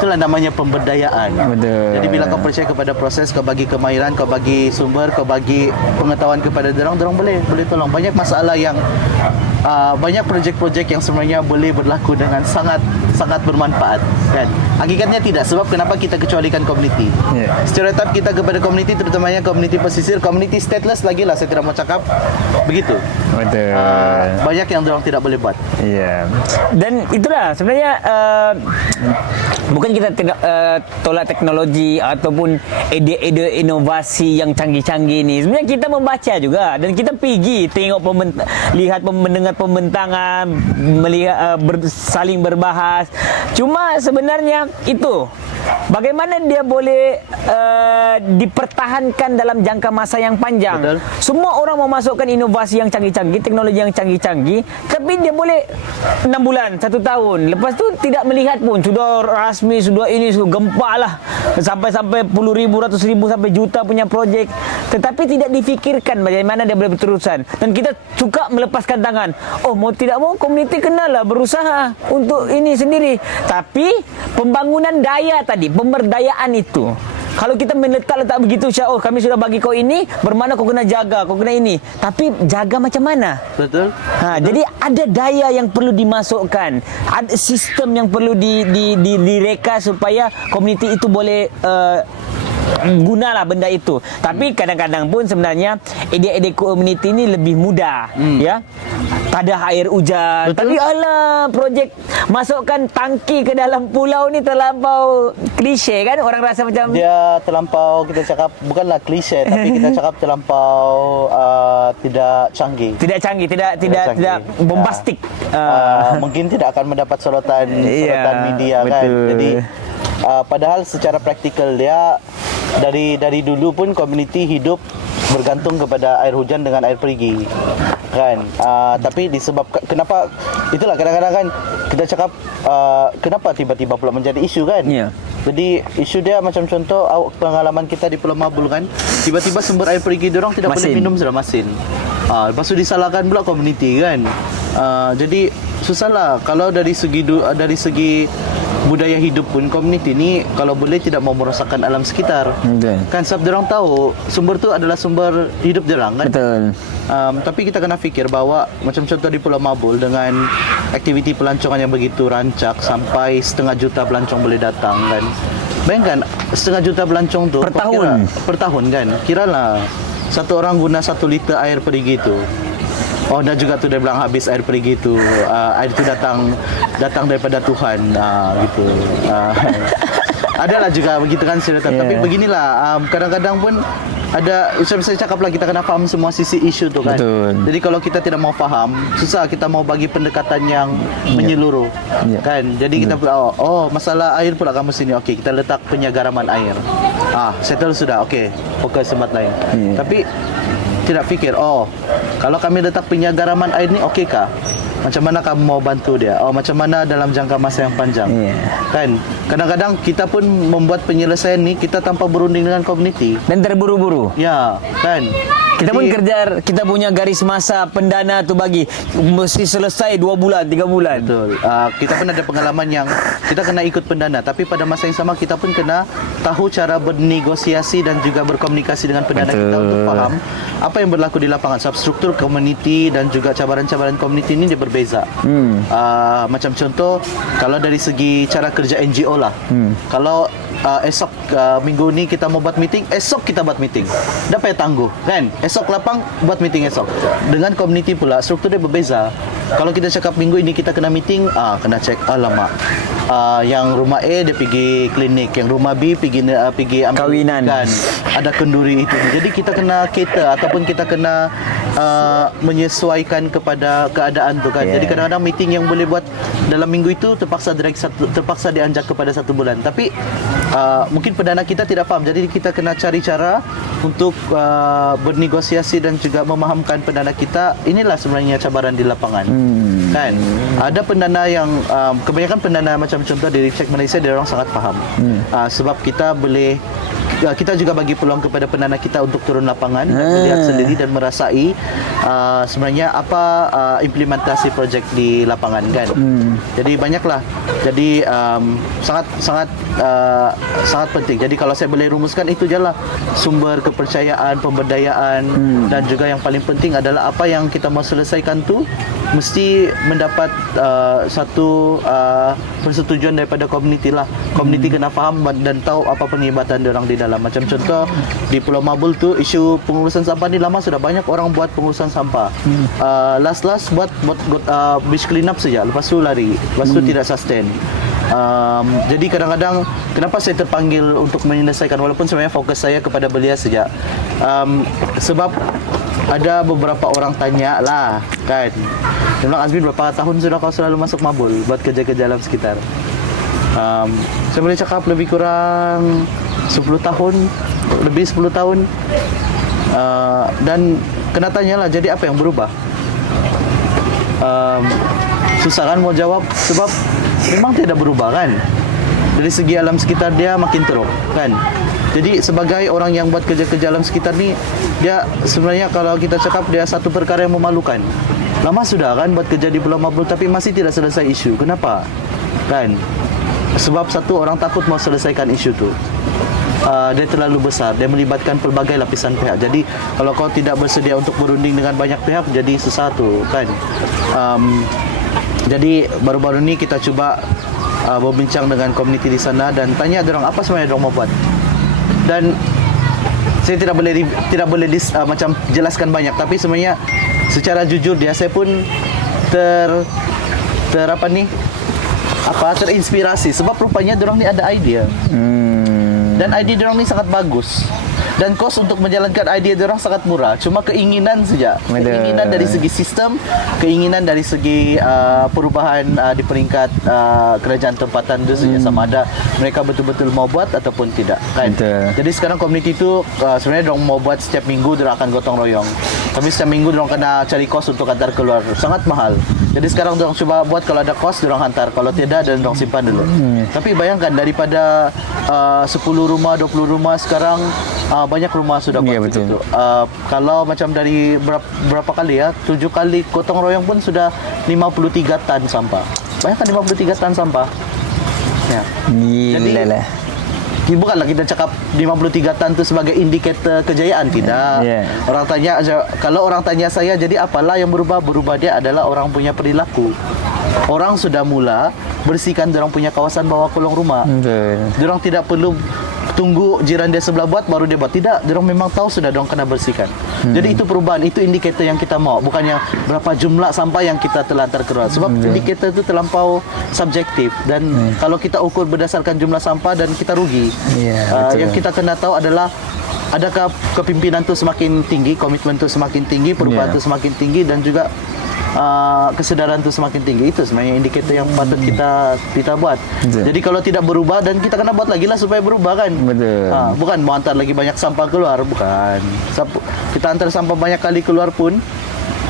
Itulah namanya pemberdayaan. Jadi bila kau percaya kepada proses, kau bagi kemahiran, kau bagi sumber, kau bagi pengetahuan kepada dorang boleh tolong. Banyak masalah yang banyak projek-projek yang sebenarnya boleh berlaku dengan sangat bermanfaat kan. Hakikatnya tidak, sebab kenapa kita kecualikan komuniti. Stereotip kita kepada komuniti, terutamanya komuniti pesisir, komuniti stateless lagi lah, saya tidak mau cakap begitu. Banyak yang orang tidak boleh buat. Dan itulah sebenarnya bukan kita tidak tolak teknologi ataupun ide-ide inovasi yang canggih-canggih ni. Sebenarnya kita membaca juga dan kita pergi tengok lihat mendengar mendengar pembentangan, melihat saling berbahas. Cuma sebenarnya itu bagaimana dia boleh dipertahankan dalam jangka masa yang panjang. Betul. Semua orang mau masukkan inovasi yang canggih-canggih, teknologi yang canggih-canggih, tapi dia boleh 6 bulan, 1 tahun. Lepas tu tidak melihat pun, sudah rasmi, sudah ini, sudah gempa lah. Sampai puluh ribu, ratus ribu, sampai juta punya projek. Tetapi tidak difikirkan bagaimana dia boleh berterusan. Dan kita suka melepaskan tangan. Oh, mau tidak mau, komuniti kenalah berusaha untuk ini sendiri. Tapi pembangunan daya tadi, pemberdayaan itu, kalau kita meletak-letak begitu, oh kami sudah bagi kau ini, bermakna kau kena jaga, kau kena ini. Tapi jaga macam mana? Betul. Betul. Jadi ada daya yang perlu dimasukkan, ada sistem yang perlu direka supaya komuniti itu boleh gunalah benda itu. Tapi kadang-kadang pun sebenarnya ide-ide komuniti ini lebih mudah, ya. Pada air hujan. Betul. Tapi alah, projek masukkan tangki ke dalam pulau ni terlampau klise kan? Orang rasa macam Dia terlampau, kita cakap bukanlah klise, tapi kita cakap terlampau tidak canggih. tidak canggih, tidak bombastik. Mungkin tidak akan mendapat sorotan Iya, media kan. betul. Jadi padahal secara praktikal dia dari dulu pun komuniti hidup bergantung kepada air hujan dengan air perigi kan. Tapi disebabkan kenapa, itulah kadang-kadang kan kita cakap kenapa tiba-tiba pula menjadi isu kan. Ya. Jadi isu dia macam contoh pengalaman kita di Pulau Mabul kan, tiba-tiba sumber air perigi diorang tidak boleh Masin. minum sudah masin. Lepas tu disalahkan pula komuniti kan. Jadi susahlah kalau dari segi budaya hidup pun komuniti ni kalau boleh tidak mau merosakkan alam sekitar. Betul. Kan sebab diorang tahu sumber tu adalah sumber hidup diorang kan. Betul. Tapi kita kena fikir bahawa macam contoh di Pulau Mabul dengan aktiviti pelancongan yang begitu rancak, sampai 500,000 pelancong boleh datang kan. Bayangkan 500,000 pelancong tu Per tahun. Per tahun kan. Kiralah satu orang guna 1 liter air perigi tu. Oh, dan juga tu dia bilang habis air perigi tu. Air tu datang daripada Tuhan, gitu. Adalah juga begitu kan stereotip. Yeah. Tapi beginilah, kadang-kadang pun ada, macam saya cakap lah, kita kena faham semua sisi isu tu kan. Betul. Jadi kalau kita tidak mau faham, susah kita mau bagi pendekatan yang menyeluruh. Yeah. Kan. Jadi kita masalah air pula kamu sini. Okey, kita letak penyagaraman air. Settle sudah. Okey, fokus tempat lain. Yeah. Tapi tidak fikir, kalau kami letak penyagaraman air ni okey-kah? Macam mana kamu mau bantu dia? Macam mana dalam jangka masa yang panjang? Yeah. Kan? Kadang-kadang kita pun membuat penyelesaian ni kita tanpa berunding dengan komuniti. Dan terburu-buru. Ya, kan? Kita pun kejar, kita punya garis masa pendana tu bagi mesti selesai 2 bulan, 3 bulan. Betul. Kita pun ada pengalaman yang kita kena ikut pendana, tapi pada masa yang sama kita pun kena tahu cara bernegosiasi dan juga berkomunikasi dengan pendana. Betul. Kita untuk faham apa yang berlaku di lapangan. Sebab struktur komuniti dan juga cabaran-cabaran komuniti ini dia berbeza. Macam contoh, kalau dari segi cara kerja NGO lah. Kalau esok minggu ni kita mau buat meeting, esok kita buat meeting. Dah payah tangguh, kan? Esok lapang buat meeting esok. Dengan komuniti pula struktur dia berbeza. Kalau kita cakap minggu ini kita kena meeting, kena cek alamak. Yang rumah A dia pergi klinik, yang rumah B pergi ambil Kawinan. ikan. Ada kenduri itu. Jadi kita kena cater ataupun kita kena menyesuaikan kepada keadaan tu kan. Yeah. Jadi kadang-kadang meeting yang boleh buat dalam minggu itu terpaksa dianjak kepada 1 bulan. Tapi mungkin perdana kita tidak faham. Jadi kita kena cari cara untuk bernegosiasi dan juga memahamkan perdana kita. Inilah sebenarnya cabaran di lapangan. Kan? Ada pendana yang kebanyakan pendana macam contoh di Check Malaysia, dia orang sangat faham. Sebab kita juga bagi peluang kepada pendana kita untuk turun lapangan dan melihat sendiri dan merasai sebenarnya apa implementasi projek di lapangan kan. Jadi banyaklah. Jadi sangat penting. Jadi kalau saya boleh rumuskan, itu je lah sumber kepercayaan, pemberdayaan dan juga yang paling penting adalah apa yang kita mau selesaikan tu mesti mendapat satu persetujuan daripada komuniti lah. Komuniti kena faham dan tahu apa penglibatan diorang di dalam. Macam contoh di Pulau Mabul tu, isu pengurusan sampah ni lama sudah banyak orang buat pengurusan sampah. Last buat beach clean up saja, lepas tu lari, lepas tu tidak sustain. Jadi kadang-kadang kenapa saya terpanggil untuk menyelesaikan, walaupun sebenarnya fokus saya kepada belia saja, sebab ada beberapa orang tanya lah kan, dia bilang, Azmin, berapa tahun sudah kau selalu masuk mabul buat kerja-kerja alam sekitar? Saya boleh cakap lebih kurang 10 tahun, lebih 10 tahun. Dan kena tanya lah, jadi apa yang berubah? Susah kan mau jawab, sebab memang tidak berubah kan. Dari segi alam sekitar dia makin teruk kan. Jadi sebagai orang yang buat kerja-kerja alam sekitar ni, dia sebenarnya kalau kita cakap dia satu perkara yang memalukan. Lama sudah kan buat kerja di Pulau Mabul tapi masih tidak selesai isu. Kenapa? Kan? Sebab satu, orang takut mau selesaikan isu tu. Dia terlalu besar, dia melibatkan pelbagai lapisan pihak. Jadi kalau kau tidak bersedia untuk berunding dengan banyak pihak, jadi susah tu kan. Jadi baru-baru ni kita cuba berbincang dengan komuniti di sana dan tanya dorang apa sebenarnya dorang mau buat. Dan saya tidak boleh macam jelaskan banyak, tapi sebenarnya secara jujur dia, saya pun terinspirasi sebab rupanya dorang ni ada idea. Dan idea dorang ni sangat bagus. Dan kos untuk menjalankan idea dorang sangat murah. Cuma keinginan saja. Keinginan dari segi sistem, keinginan dari segi perubahan di peringkat kerajaan tempatan itu saja, sama ada mereka betul-betul mau buat ataupun tidak kan. Jadi sekarang komuniti itu sebenarnya dorang mau buat setiap minggu dorang akan gotong royong. Tapi setiap minggu dorang kena cari kos untuk hantar keluar. Sangat mahal. Jadi sekarang dorang coba buat kalau ada kos dorang hantar, kalau tidak dan dorang simpan dulu. Tapi bayangkan daripada 10 rumah, 20 rumah sekarang banyak rumah sudah buat begitu. Kalau macam dari berapa kali ya, 7 kali gotong royong pun sudah 53 tan sampah. Bayangkan 53 tan sampah. Ya. Gila lah. Bukanlah kita cakap 53 tan itu sebagai indikator kejayaan, tidak. Orang tanya, kalau orang tanya saya, jadi apalah yang berubah? Berubah dia adalah orang punya perilaku. Orang sudah mula bersihkan dorang punya kawasan bawah kolong rumah. Dorang tidak perlu tunggu jiran dia sebelah buat baru dia buat. Tidak, dorang memang tahu sudah dorang kena bersihkan. Jadi itu perubahan, itu indikator yang kita mau, bukannya berapa jumlah sampah yang kita telah terkeluar. Sebab indikator itu terlampau subjektif dan kalau kita ukur berdasarkan jumlah sampah dan kita rugi. Yang kita kena tahu adalah adakah kepimpinan tu semakin tinggi, komitmen tu semakin tinggi, perubahan tu semakin tinggi dan juga kesedaran tu semakin tinggi. Itu sebenarnya indikator yang patut kita buat. Jadi kalau tidak berubah, dan kita kena buat lagi lah supaya berubah kan. Bukan mau hantar lagi banyak sampah keluar, bukan. Kita hantar sampah banyak kali keluar pun,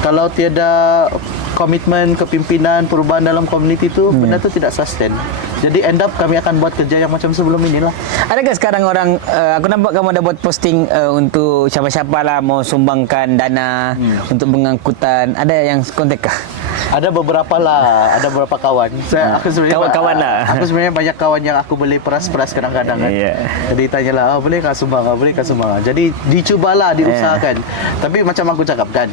kalau tiada komitmen kepimpinan perubahan dalam komuniti itu, benda itu tidak sustain. Jadi end up kami akan buat kerja yang macam sebelum inilah. Adakah sekarang orang, aku nampak kamu ada buat posting untuk siapa-siapa lah mau sumbangkan dana untuk pengangkutan. Ada yang kontak kah? Ada beberapa lah, ada beberapa kawan. Aku sebenarnya Kawan-kawan lah. Aku sebenarnya banyak kawan yang aku boleh peras-peras kadang-kadang kan. Jadi tanyalah, bolehkah sumbang? Bolehkah sumbang? Jadi dicubalah, diusahakan. Tapi macam aku cakap kan,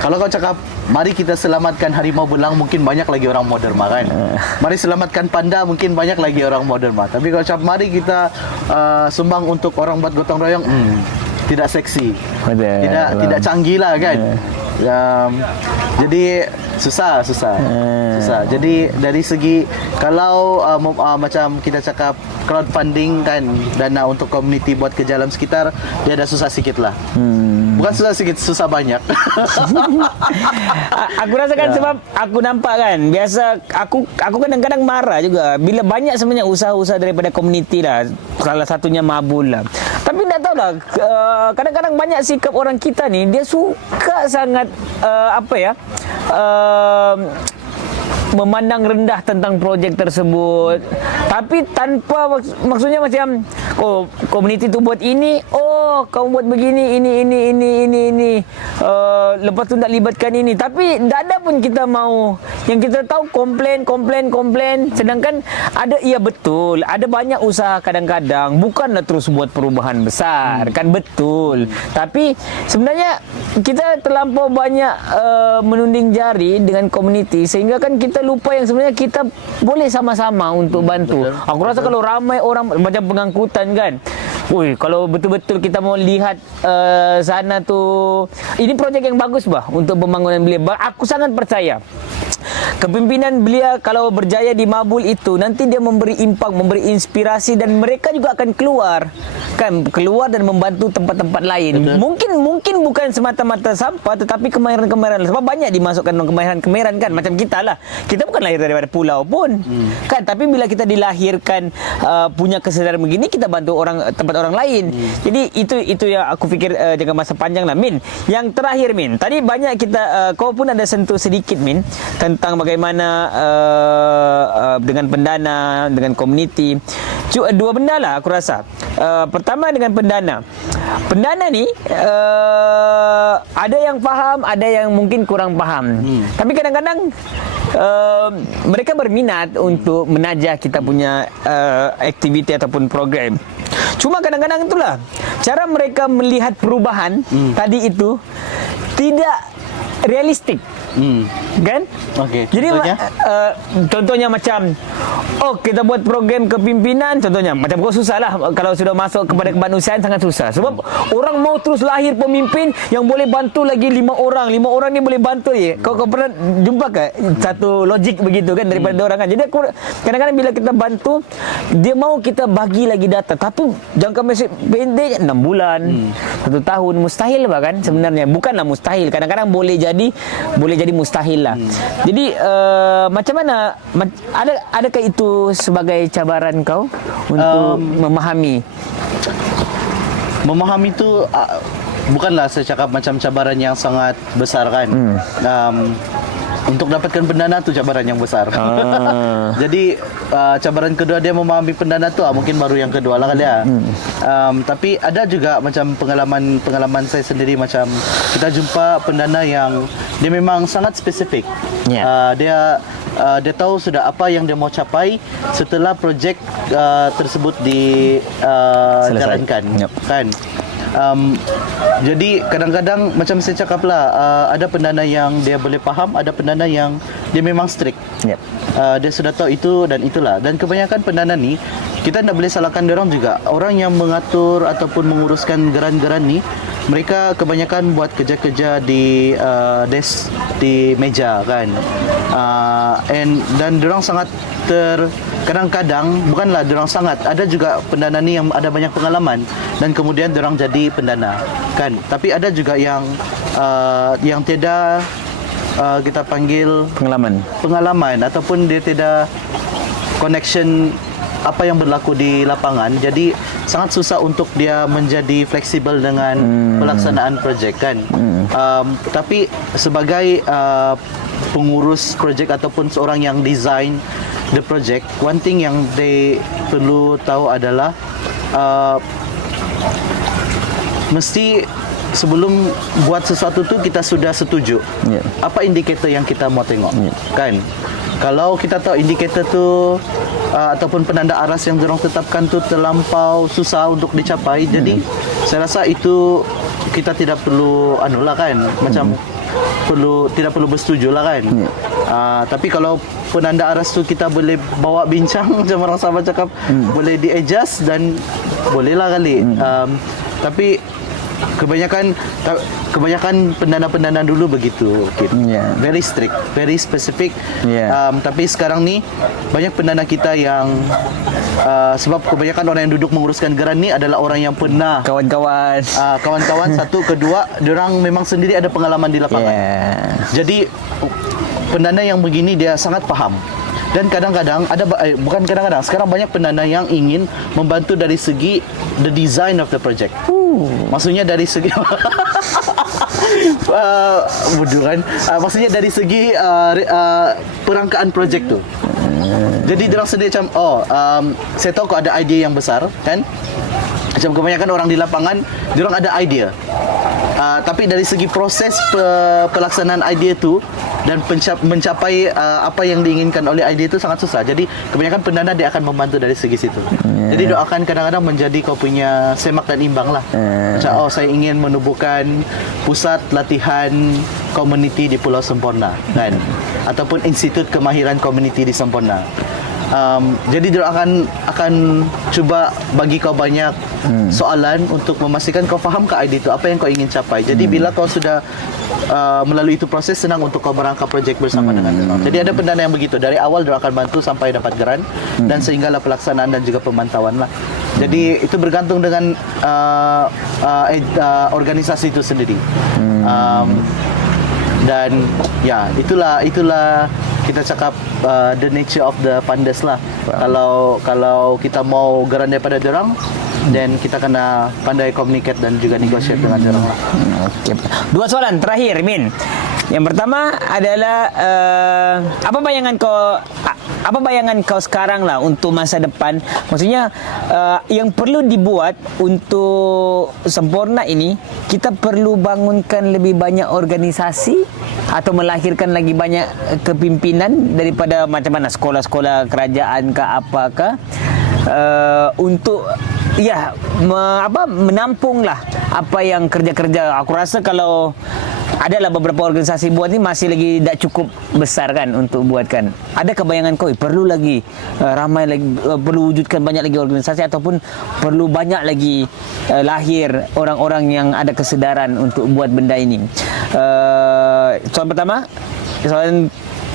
kalau kau cakap mari kita selamatkan harimau belang, mungkin banyak lagi orang mau derma kan. Mari selamatkan panda, mungkin banyak lagi orang mau derma. Tapi kalau cakap mari kita sumbang untuk orang buat gotong royong, tidak seksi, tidak canggih lah kan. Jadi susah. Jadi dari segi kalau macam kita cakap crowdfunding kan, dana untuk komuniti buat kerja alam sekitar, dia ada susah sikit lah. Bukan susah sikit, susah banyak. Aku rasakan sebab aku nampak kan, biasa aku kadang-kadang marah juga bila banyak sebenarnya usaha-usaha daripada komuniti lah, salah satunya Mabul lah. Tapi tak tahulah, kadang-kadang banyak sikap orang kita ni, dia suka sangat memandang rendah tentang projek tersebut. Tapi tanpa maksudnya macam, oh komuniti tu buat ini, oh kamu buat begini, ini. Lepas tu nak libatkan ini. Tapi tak ada pun kita mau. Yang kita tahu komplain. Sedangkan ada, iya betul, ada banyak usaha kadang-kadang bukanlah terus buat perubahan besar, kan betul. Tapi sebenarnya kita terlampau banyak menunding jari dengan komuniti sehingga kan kita lupa yang sebenarnya kita boleh sama-sama untuk bantu. Betul. Aku rasa kalau ramai orang macam pengangkutan kan, kalau betul-betul kita mau lihat sana tu, ini projek yang bagus bah untuk pembangunan bilik. Aku sangat percaya kepimpinan beliau kalau berjaya di Mabul itu, nanti dia memberi impak, memberi inspirasi, dan mereka juga akan keluar dan membantu tempat-tempat lain. Betul. Mungkin bukan semata-mata sampah, tetapi kemahiran-kemahiran. Sebab banyak dimasukkan dalam kemahiran-kemahiran kan, macam kita lah. Kita bukan lahir daripada pulau pun, kan. Tapi bila kita dilahirkan punya kesedaran begini, kita bantu tempat orang lain. Jadi itu yang aku fikir jangka masa panjang lah, Min. Yang terakhir, Min, tadi banyak kita kau pun ada sentuh sedikit, Min, tentang bagaimana dengan pendana, dengan komuniti. Dua benda lah aku rasa. Pertama dengan pendana. Pendana ni ada yang faham, ada yang mungkin kurang faham. Tapi kadang-kadang mereka berminat untuk menajah kita punya aktiviti ataupun program. Cuma kadang-kadang itulah cara mereka melihat perubahan tadi itu tidak realistik. Kan? Okey. Jadi contohnya macam kita buat program kepimpinan, contohnya macam kau susah lah kalau sudah masuk kepada kemanusiaan, sangat susah. Sebab orang mau terus lahir pemimpin yang boleh bantu lagi 5 orang ni boleh bantu je. Kau pernah jumpa ke satu logik begitu kan daripada orang kan? Jadi aku kadang-kadang bila kita bantu, dia mau kita bagi lagi data, tapi jangka masa pendek 6 bulan, 1 tahun, mustahil bahkan sebenarnya. Bukanlah mustahil, kadang-kadang boleh jadi mustahil lah. Jadi macam mana, adakah itu sebagai cabaran kau untuk memahami itu bukanlah saya cakap macam cabaran yang sangat besar kan. Untuk dapatkan pendana tu cabaran yang besar. Jadi cabaran kedua dia memahami pendana tu mungkin baru yang kedua lah kali ya. Tapi ada juga macam pengalaman saya sendiri, macam kita jumpa pendana yang dia memang sangat spesifik. Dia tahu sudah apa yang dia mau capai setelah projek tersebut dijalankan. Kan. Jadi kadang-kadang macam saya cakap lah, ada pendana yang dia boleh faham, ada pendana yang dia memang strict. Dia sudah tahu itu dan itulah. Dan kebanyakan pendana ni kita tak boleh salahkan dia orang juga. Orang yang mengatur ataupun menguruskan geran-geran ni, mereka kebanyakan buat kerja-kerja di desk, di meja kan. Dan dia orang sangat kadang-kadang bukanlah dia orang sangat, ada juga pendana ni yang ada banyak pengalaman dan kemudian dia orang jadi pendana kan. Tapi ada juga yang tiada kita panggil pengalaman ataupun dia tiada connection apa yang berlaku di lapangan. Jadi sangat susah untuk dia menjadi fleksibel dengan pelaksanaan projek kan. Tapi sebagai pengurus projek ataupun seorang yang design the project, one thing yang they perlu tahu adalah mesti sebelum buat sesuatu tu kita sudah setuju. Apa indikator yang kita mau tengok kan. Kalau kita tahu indikator tu ataupun penanda aras yang diorang tetapkan tu terlampau susah untuk dicapai, jadi saya rasa itu kita tidak perlu kan, macam tidak perlu bersetuju lah kan. Tapi kalau penanda aras tu kita boleh bawa bincang macam orang sahabat cakap, boleh di-adjust dan boleh lah kali. Tapi kebanyakan pendana-pendana dulu begitu, very strict, very specific. Tapi sekarang ni banyak pendana kita yang sebab kebanyakan orang yang duduk menguruskan geran ni adalah orang yang pernah kawan-kawan satu, kedua diorang memang sendiri ada pengalaman di lapangan. Jadi pendana yang begini dia sangat faham. Dan kadang-kadang bukan kadang-kadang, sekarang banyak pendana yang ingin membantu dari segi the design of the project. Maksudnya dari segi bodoh kan. Maksudnya dari segi perangkaan projek tu. Jadi diorang sendiri macam saya tahu kau ada idea yang besar kan. Macam kebanyakan orang di lapangan diorang ada idea. Tapi dari segi proses pelaksanaan idea tu dan mencapai apa yang diinginkan oleh idea itu sangat susah. Jadi kebanyakan pendana dia akan membantu dari segi situ. Jadi doakan kadang-kadang menjadi kau punya semak dan imbang lah. Macam saya ingin menubuhkan pusat latihan komuniti di Pulau Semporna kan, ataupun institut kemahiran komuniti di Semporna. Jadi dia akan cuba bagi kau banyak soalan untuk memastikan kau faham ke idea itu, apa yang kau ingin capai. Jadi bila kau sudah melalui itu proses, senang untuk kau merangkap projek bersama dengan dia. Jadi ada pendana yang begitu, dari awal dia akan bantu sampai dapat grant dan sehinggalah pelaksanaan dan juga pemantauan lah. Jadi itu bergantung dengan organisasi itu sendiri. Dan ya, itulah kita cakap the nature of the funders lah. Kalau kita mau grant daripada diorang, then kita kena pandai communicate dan juga negotiate dengan diorang lah. Okey. Dua soalan terakhir, Min. Yang pertama adalah apa bayangan kau sekarang lah untuk masa depan? Maksudnya yang perlu dibuat untuk sempurna ini, kita perlu bangunkan lebih banyak organisasi atau melahirkan lagi banyak kepimpinan daripada macam mana sekolah-sekolah kerajaan ke apakah untuk menampunglah apa yang kerja-kerja. Aku rasa kalau adalah beberapa organisasi buat ni masih lagi tak cukup besar kan untuk buatkan. Ada kebayangan kau perlu lagi ramai lagi, perlu wujudkan banyak lagi organisasi ataupun perlu banyak lagi lahir orang-orang yang ada kesedaran untuk buat benda ini. Soalan pertama. Soalan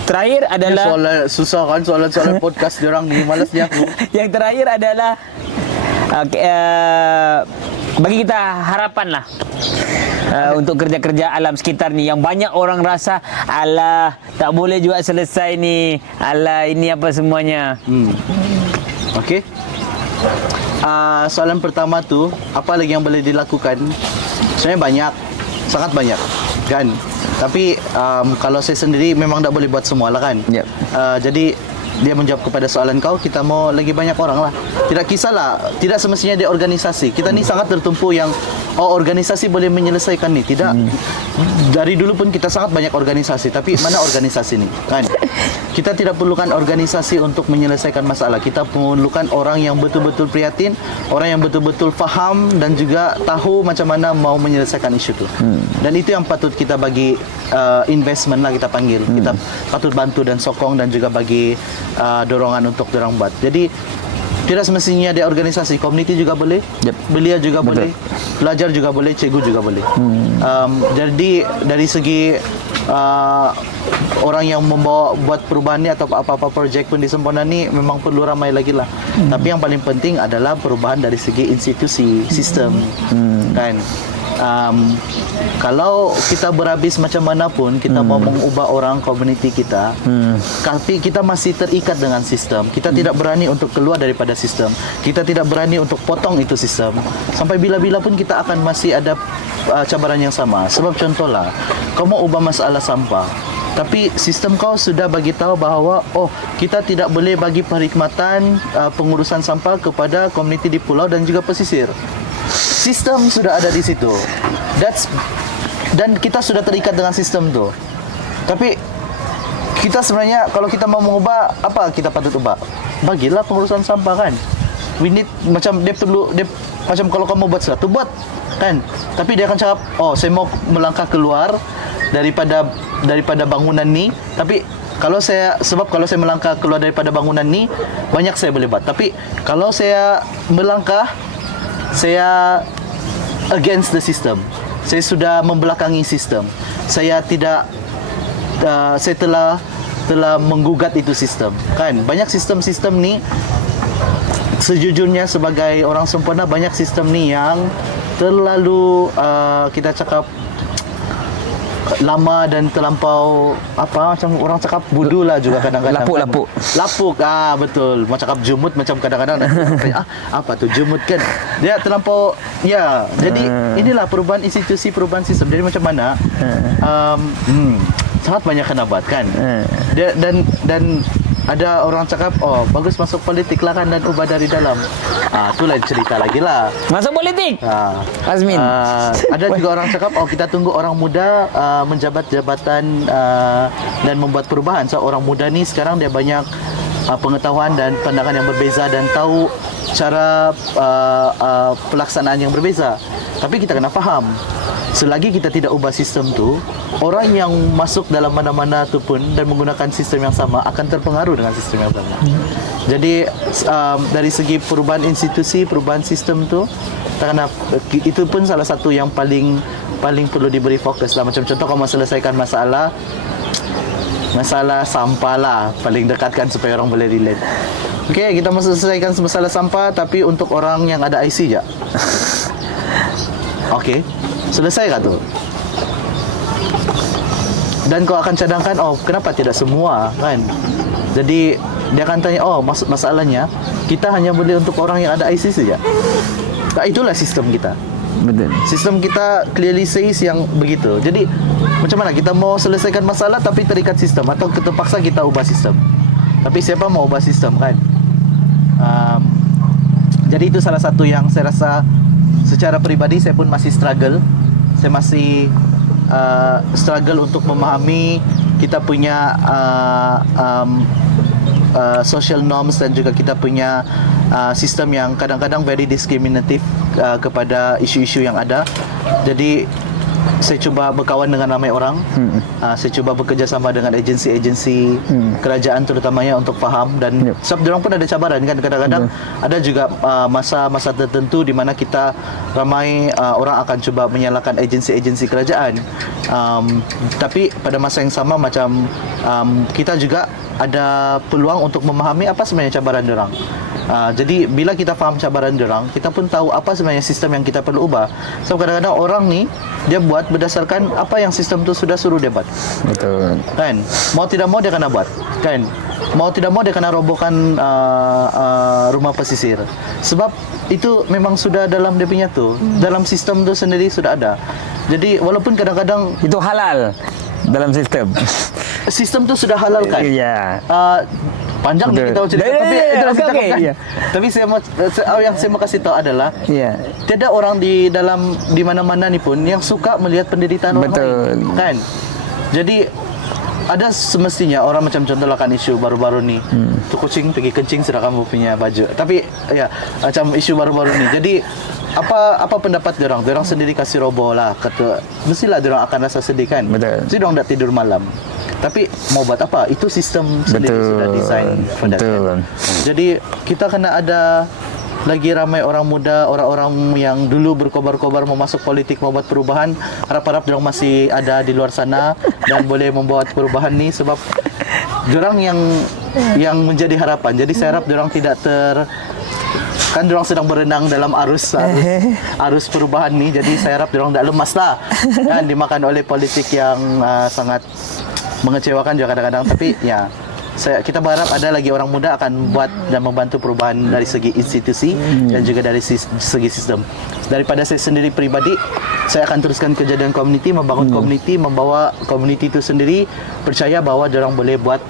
terakhir adalah soalan susah kan, soalan podcast diorang ni, malas dia aku. Yang terakhir adalah bagi kita harapan lah untuk kerja-kerja alam sekitar ni yang banyak orang rasa alah tak boleh juga selesai ni, alah ini apa semuanya. Okey. Soalan pertama tu, apa lagi yang boleh dilakukan? Sebenarnya banyak, sangat banyak kan. Tapi kalau saya sendiri memang tak boleh buat semua lah kan. Yep. Jadi dia menjawab kepada soalan kau, kita mau lagi banyak orang lah. Tidak kisahlah, tidak semestinya dia organisasi. Kita ni sangat tertumpu yang organisasi boleh menyelesaikan ni. Tidak. Dari dulu pun kita sangat banyak organisasi, tapi mana organisasi ni kan? Kita tidak perlukan organisasi untuk menyelesaikan masalah. Kita perlukan orang yang betul-betul prihatin, orang yang betul-betul faham dan juga tahu macam mana mau menyelesaikan isu tu. Dan itu yang patut kita bagi investment lah, kita panggil. Kita patut bantu dan sokong dan juga bagi dorongan untuk dorang buat. Jadi tidak semestinya dia organisasi, komuniti juga boleh, belia juga boleh, pelajar juga boleh, cikgu juga boleh. Jadi dari segi orang yang membawa buat perubahan ni atau apa-apa projek pun di Semporna ni memang perlu ramai lagi lah. Tapi yang paling penting adalah perubahan dari segi institusi, sistem, kan. Kalau kita berhabis macam mana pun kita mau mengubah orang komuniti kita, tapi kita masih terikat dengan sistem. Kita tidak berani untuk keluar daripada sistem. Kita tidak berani untuk potong itu sistem. Sampai bila-bila pun kita akan masih ada cabaran yang sama. Sebab contohlah, kau mau ubah masalah sampah, tapi sistem kau sudah bagi tahu bahawa kita tidak boleh bagi perkhidmatan pengurusan sampah kepada komuniti di pulau dan juga pesisir. Sistem sudah ada di situ. Dan kita sudah terikat dengan sistem tu. Tapi kita sebenarnya kalau kita mau mengubah, apa kita patut ubah? Bagilah pengurusan sampah kan. We need, macam dia macam kalau kamu buat sesuatu, buat kan. Tapi dia akan cakap, saya mau melangkah keluar daripada bangunan ni. Tapi kalau saya melangkah keluar daripada bangunan ni, banyak saya boleh buat. Tapi kalau saya melangkah, saya against the system. Saya sudah membelakangi sistem. Saya telah menggugat itu sistem. Kan? Banyak sistem-sistem ni, sejujurnya sebagai orang sempurna, banyak sistem ni yang terlalu kita cakap lama dan terlampau macam orang cakap bodoh lah juga kadang-kadang. Lapuk betul. Mau cakap jumut macam kadang-kadang apa tu jumut kan. Dia terlampau jadi inilah perubahan institusi, perubahan sistem. Jadi macam mana sangat banyak kena buat kan. Dan ada orang cakap bagus masuk politik lah kan dan ubah dari dalam. Tu lain cerita lagi lah. Masuk politik. Azmin. Ada juga orang cakap kita tunggu orang muda menjabat jabatan dan membuat perubahan. So orang muda ni sekarang dia banyak pengetahuan dan pandangan yang berbeza dan tahu cara pelaksanaan yang berbeza. Tapi kita kena faham selagi kita tidak ubah sistem tu, orang yang masuk dalam mana-mana tu pun dan menggunakan sistem yang sama akan terpengaruh dengan sistem yang sama. Jadi dari segi perubahan institusi, perubahan sistem tu, karena itu pun salah satu yang paling perlu diberi fokus lah. Macam contoh, kalau mau selesaikan masalah sampah lah, paling dekatkan supaya orang boleh relate. Okey, kita mau selesaikan masalah sampah, tapi untuk orang yang ada IC je. Okey, selesai kah tu? Dan kau akan cadangkan, oh kenapa tidak semua kan? Jadi dia akan tanya, oh masalahnya kita hanya boleh untuk orang yang ada IC saja. Nah, itulah sistem kita. Betul. Sistem kita clearly says yang begitu. Jadi macam mana kita mau selesaikan masalah tapi terikat sistem, atau terpaksa kita ubah sistem? Tapi siapa mau ubah sistem kan? Jadi itu salah satu yang saya rasa secara peribadi saya pun masih struggle. Saya masih struggle untuk memahami kita punya social norms dan juga kita punya sistem yang kadang-kadang very diskriminatif kepada isu-isu yang ada. Jadi saya cuba berkawan dengan ramai orang. Saya cuba bekerjasama dengan agensi-agensi kerajaan terutamanya untuk faham, dan sebab diorang pun ada cabaran kan. Kadang-kadang ada juga masa-masa tertentu di mana kita ramai orang akan cuba menyalahkan agensi-agensi kerajaan. Tapi pada masa yang sama macam kita juga ada peluang untuk memahami apa sebenarnya cabaran diorang. Jadi bila kita faham cabaran diorang, kita pun tahu apa sebenarnya sistem yang kita perlu ubah. So kadang-kadang orang ni dia buat berdasarkan apa yang sistem tu sudah suruh dia buat. Betul. Kan? Mau tidak mau dia kena buat. Kan? Mau tidak mau dia kena robohkan rumah pesisir. Sebab itu memang sudah dalam dia punya tu, dalam sistem tu sendiri sudah ada. Jadi walaupun kadang-kadang Itu halal dalam sistem. Sistem tu sudah halalkan. Ya. Panjang Betul. kita tahu cerita, tapi okay. kan. Tapi yang saya mau kasih tahu adalah tiada orang di mana-mana ni pun yang suka melihat penderitaan orang lain, kan? Jadi ada semestinya orang macam contohlah kan isu baru-baru ni, tu kucing pergi kencing sudah kamu punya baju. Tapi ya macam isu baru-baru ni. Jadi apa pendapat diorang? Diorang sendiri kasih roboh lah, kata mestilah diorang akan rasa sedih kan. Betul. Jadi diorang tak tidur malam. Tapi mau buat apa? Itu sistem sendiri sudah design for that. Jadi kita kena ada lagi ramai orang muda, orang-orang yang dulu berkobar-kobar mau masuk politik, mau buat perubahan. Harap-harap diorang masih ada di luar sana dan boleh membuat perubahan ni, sebab diorang yang menjadi harapan. Jadi saya harap diorang tidak kan diorang sedang berenang dalam arus perubahan ni. Jadi saya harap diorang tak lemas lah kan, dimakan oleh politik yang sangat mengecewakan juga kadang-kadang. Tapi ya, kita berharap ada lagi orang muda akan buat dan membantu perubahan dari segi institusi dan juga dari segi sistem. Daripada saya sendiri peribadi, saya akan teruskan kerja dengan komuniti, membangun komuniti, membawa komuniti itu sendiri percaya bahawa diorang boleh buat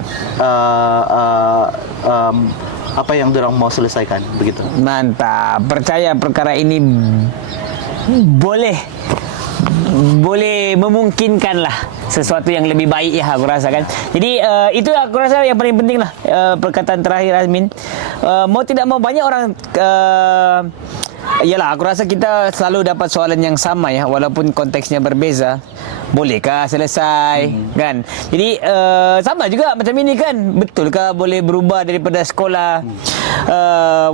apa yang diorang mau selesaikan, begitu. Mantap. Percaya perkara ini boleh memungkinkan lah sesuatu yang lebih baik ya, aku rasa kan. Jadi itu aku rasa yang paling penting lah, perkataan terakhir Azmin. Mau tidak mau banyak orang yalah, aku rasa kita selalu dapat soalan yang sama ya, walaupun konteksnya berbeza. Bolehkah selesai kan? Jadi sama juga macam ini kan, betulkah boleh berubah daripada sekolah?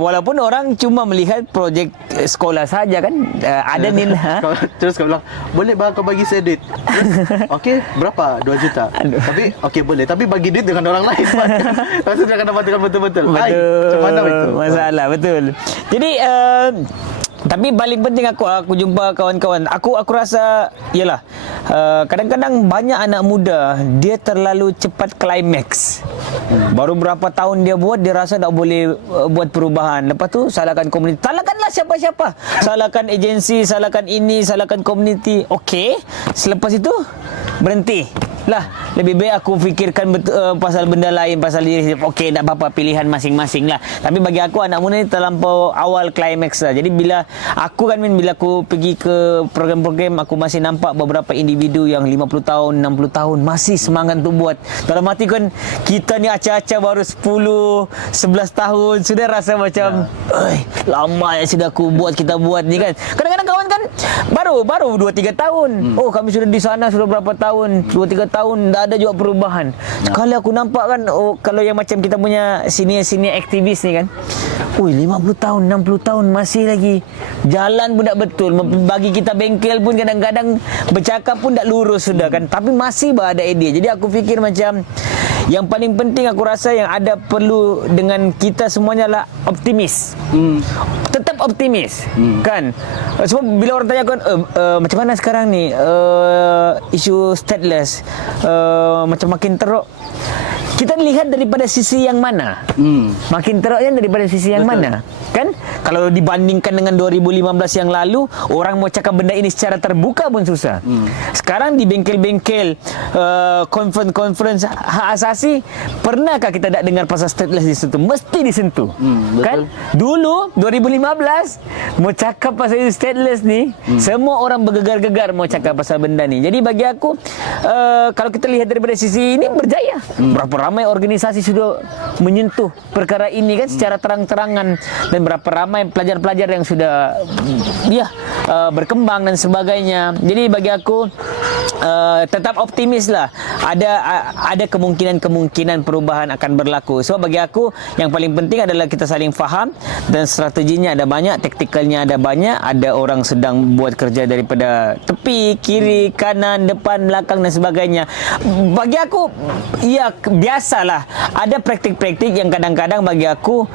Walaupun orang cuma melihat projek sekolah saja kan, ada nilai. Terus kau bilang, boleh kau bagi saya duit? Okey, berapa? 2 juta. Tapi okey boleh, tapi bagi duit dengan orang lain. Maksudnya dia akan dapatkan betul-betul. Macam mana itu? Masalah, betul. Jadi tapi paling penting aku jumpa kawan-kawan, aku rasa ialah kadang-kadang banyak anak muda dia terlalu cepat climax. Baru berapa tahun dia buat, dia rasa tak boleh buat perubahan. Lepas tu salahkan komuniti. Salahkanlah siapa-siapa. Salahkan agensi, salahkan ini, salahkan komuniti. Okey, selepas itu berhenti lah. lebih baik aku fikirkan pasal benda lain, pasal diri. Okey, tak apa-apa, pilihan masing-masing lah. Tapi bagi aku anak muda ni terlampau awal climax lah. Jadi bila aku kan bila aku pergi ke program-program, aku masih nampak beberapa individu yang 50 tahun, 60 tahun masih semangat untuk buat. Dalam hati kan, kita ni acah-acah baru 10, 11 tahun sudah rasa macam lama yang sudah aku buat, kita buat ni kan. Kadang-kadang kawan kan baru 2-3 tahun. Oh, kami sudah di sana sudah berapa tahun, 2-3 tahun, dah ada juga perubahan. Sekali aku nampak kan, oh, kalau yang macam kita punya senior aktivis ni kan, 50 tahun, 60 tahun masih lagi jalan pun tak betul. Bagi kita bengkel pun kadang-kadang bercakap pun tak lurus sudah kan, tapi masih ada idea. Jadi aku fikir macam yang paling penting aku rasa yang ada perlu dengan kita semuanya adalah optimis. Tetap optimis kan. Sebab bila orang tanya kan macam mana sekarang ni isu stateless macam makin teruk, kita lihat daripada sisi yang mana. Makin teruknya daripada sisi yang mana kan. Kalau dibandingkan dengan 2015 yang lalu, orang mau cakap benda ini secara terbuka pun susah. Sekarang di bengkel-bengkel conference hak asasi, pernahkah kita tak dengar pasal stateless disentuh? Mesti disentuh. Kan dulu 2015 mau cakap pasal stateless ni, semua orang bergegar-gegar mau cakap pasal benda ni. Jadi bagi aku kalau kita lihat daripada sisi ini, berjaya. Berapa ramai organisasi sudah menyentuh perkara ini kan secara terang-terangan, dan berapa ramai pelajar-pelajar yang sudah berkembang dan sebagainya. Jadi bagi aku tetap optimis lah. Ada kemungkinan perubahan akan berlaku. Sebab bagi aku yang paling penting adalah kita saling faham, dan strateginya ada banyak, taktikalnya ada banyak. Ada orang sedang buat kerja daripada tepi, kiri, kanan, depan, belakang dan sebagainya. Bagi aku biasalah, ada praktik-praktik yang kadang-kadang bagi aku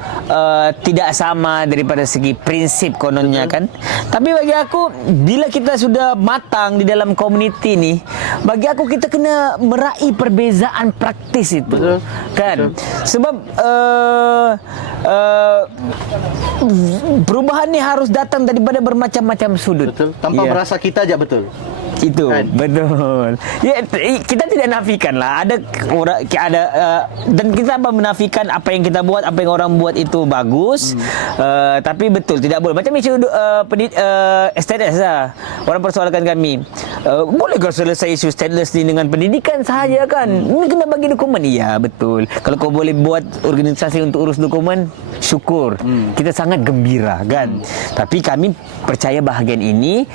tidak sama daripada segi prinsip kononnya kan. Tapi bagi aku, bila kita sudah matang di dalam komuniti ni, bagi aku kita kena meraih perbezaan praktis itu. Kan. Sebab perubahan ni harus datang daripada bermacam-macam sudut. Tanpa merasa kita aja betul. Itu kan? Betul. Ya, kita tidak nafikan lah. Ada orang dan kita menafikan apa yang kita buat, apa yang orang buat itu bagus. Tapi betul tidak boleh. Macam isu stateless lah. Orang persoalkan kami. Bolehkah selesai isu stateless ni dengan pendidikan sahaja kan? Ini kena bagi dokumen. Iya, betul. Kalau kau boleh buat organisasi untuk urus dokumen, syukur. Kita sangat gembira kan. Tapi kami percaya bahagian ini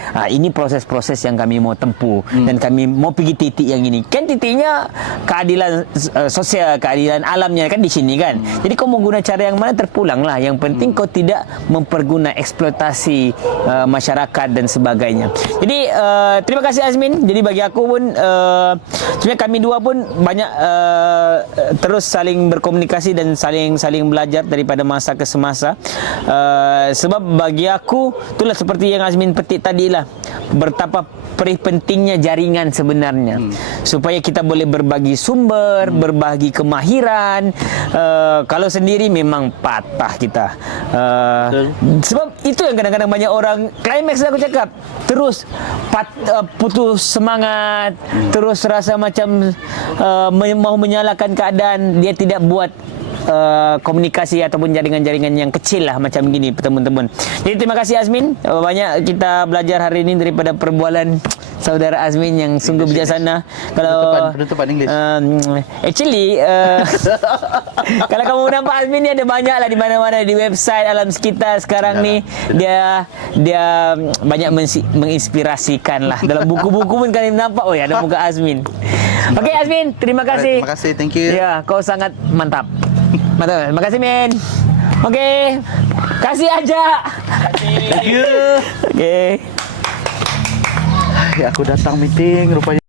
proses-proses yang kami mau tempuh, dan kami mau pergi titik yang ini. Kan titiknya keadilan sosial, keadilan alamnya kan di sini kan. Jadi kau mau guna cara yang mana, terpulanglah. Yang penting kau tidak memperguna eksploitasi masyarakat dan sebagainya. Jadi terima kasih Azmin. Jadi bagi aku pun sebenarnya kami dua pun banyak terus saling berkomunikasi dan saling belajar daripada masa ke semasa. Sebab bagi aku itulah seperti yang Azmin petik tadi lah, betapa pentingnya jaringan sebenarnya, supaya kita boleh berbagi sumber, berbagi kemahiran. Kalau sendiri memang patah kita. Sebab itu yang kadang-kadang banyak orang climax aku cakap, terus putus semangat, terus rasa macam mau menyalahkan keadaan, dia tidak buat komunikasi ataupun jaringan-jaringan yang kecil lah macam gini teman-teman. Jadi terima kasih Azmin, banyak kita belajar hari ini daripada perbualan saudara Azmin yang sungguh bijaksana. Kalau penutupan English. Actually kalau kamu nampak Azmin ni ada banyak lah di mana-mana, di website alam sekitar sekarang ni dia banyak menginspirasikan lah. Dalam buku-buku pun kalian nampak ada muka Azmin. Okey Azmin, terima kasih. Terima kasih, thank you. Ya, kau sangat mantap. Mantap. Terima kasih Min. Okey. Kasih aja. Thank you. Okey. Aku datang meeting rupanya.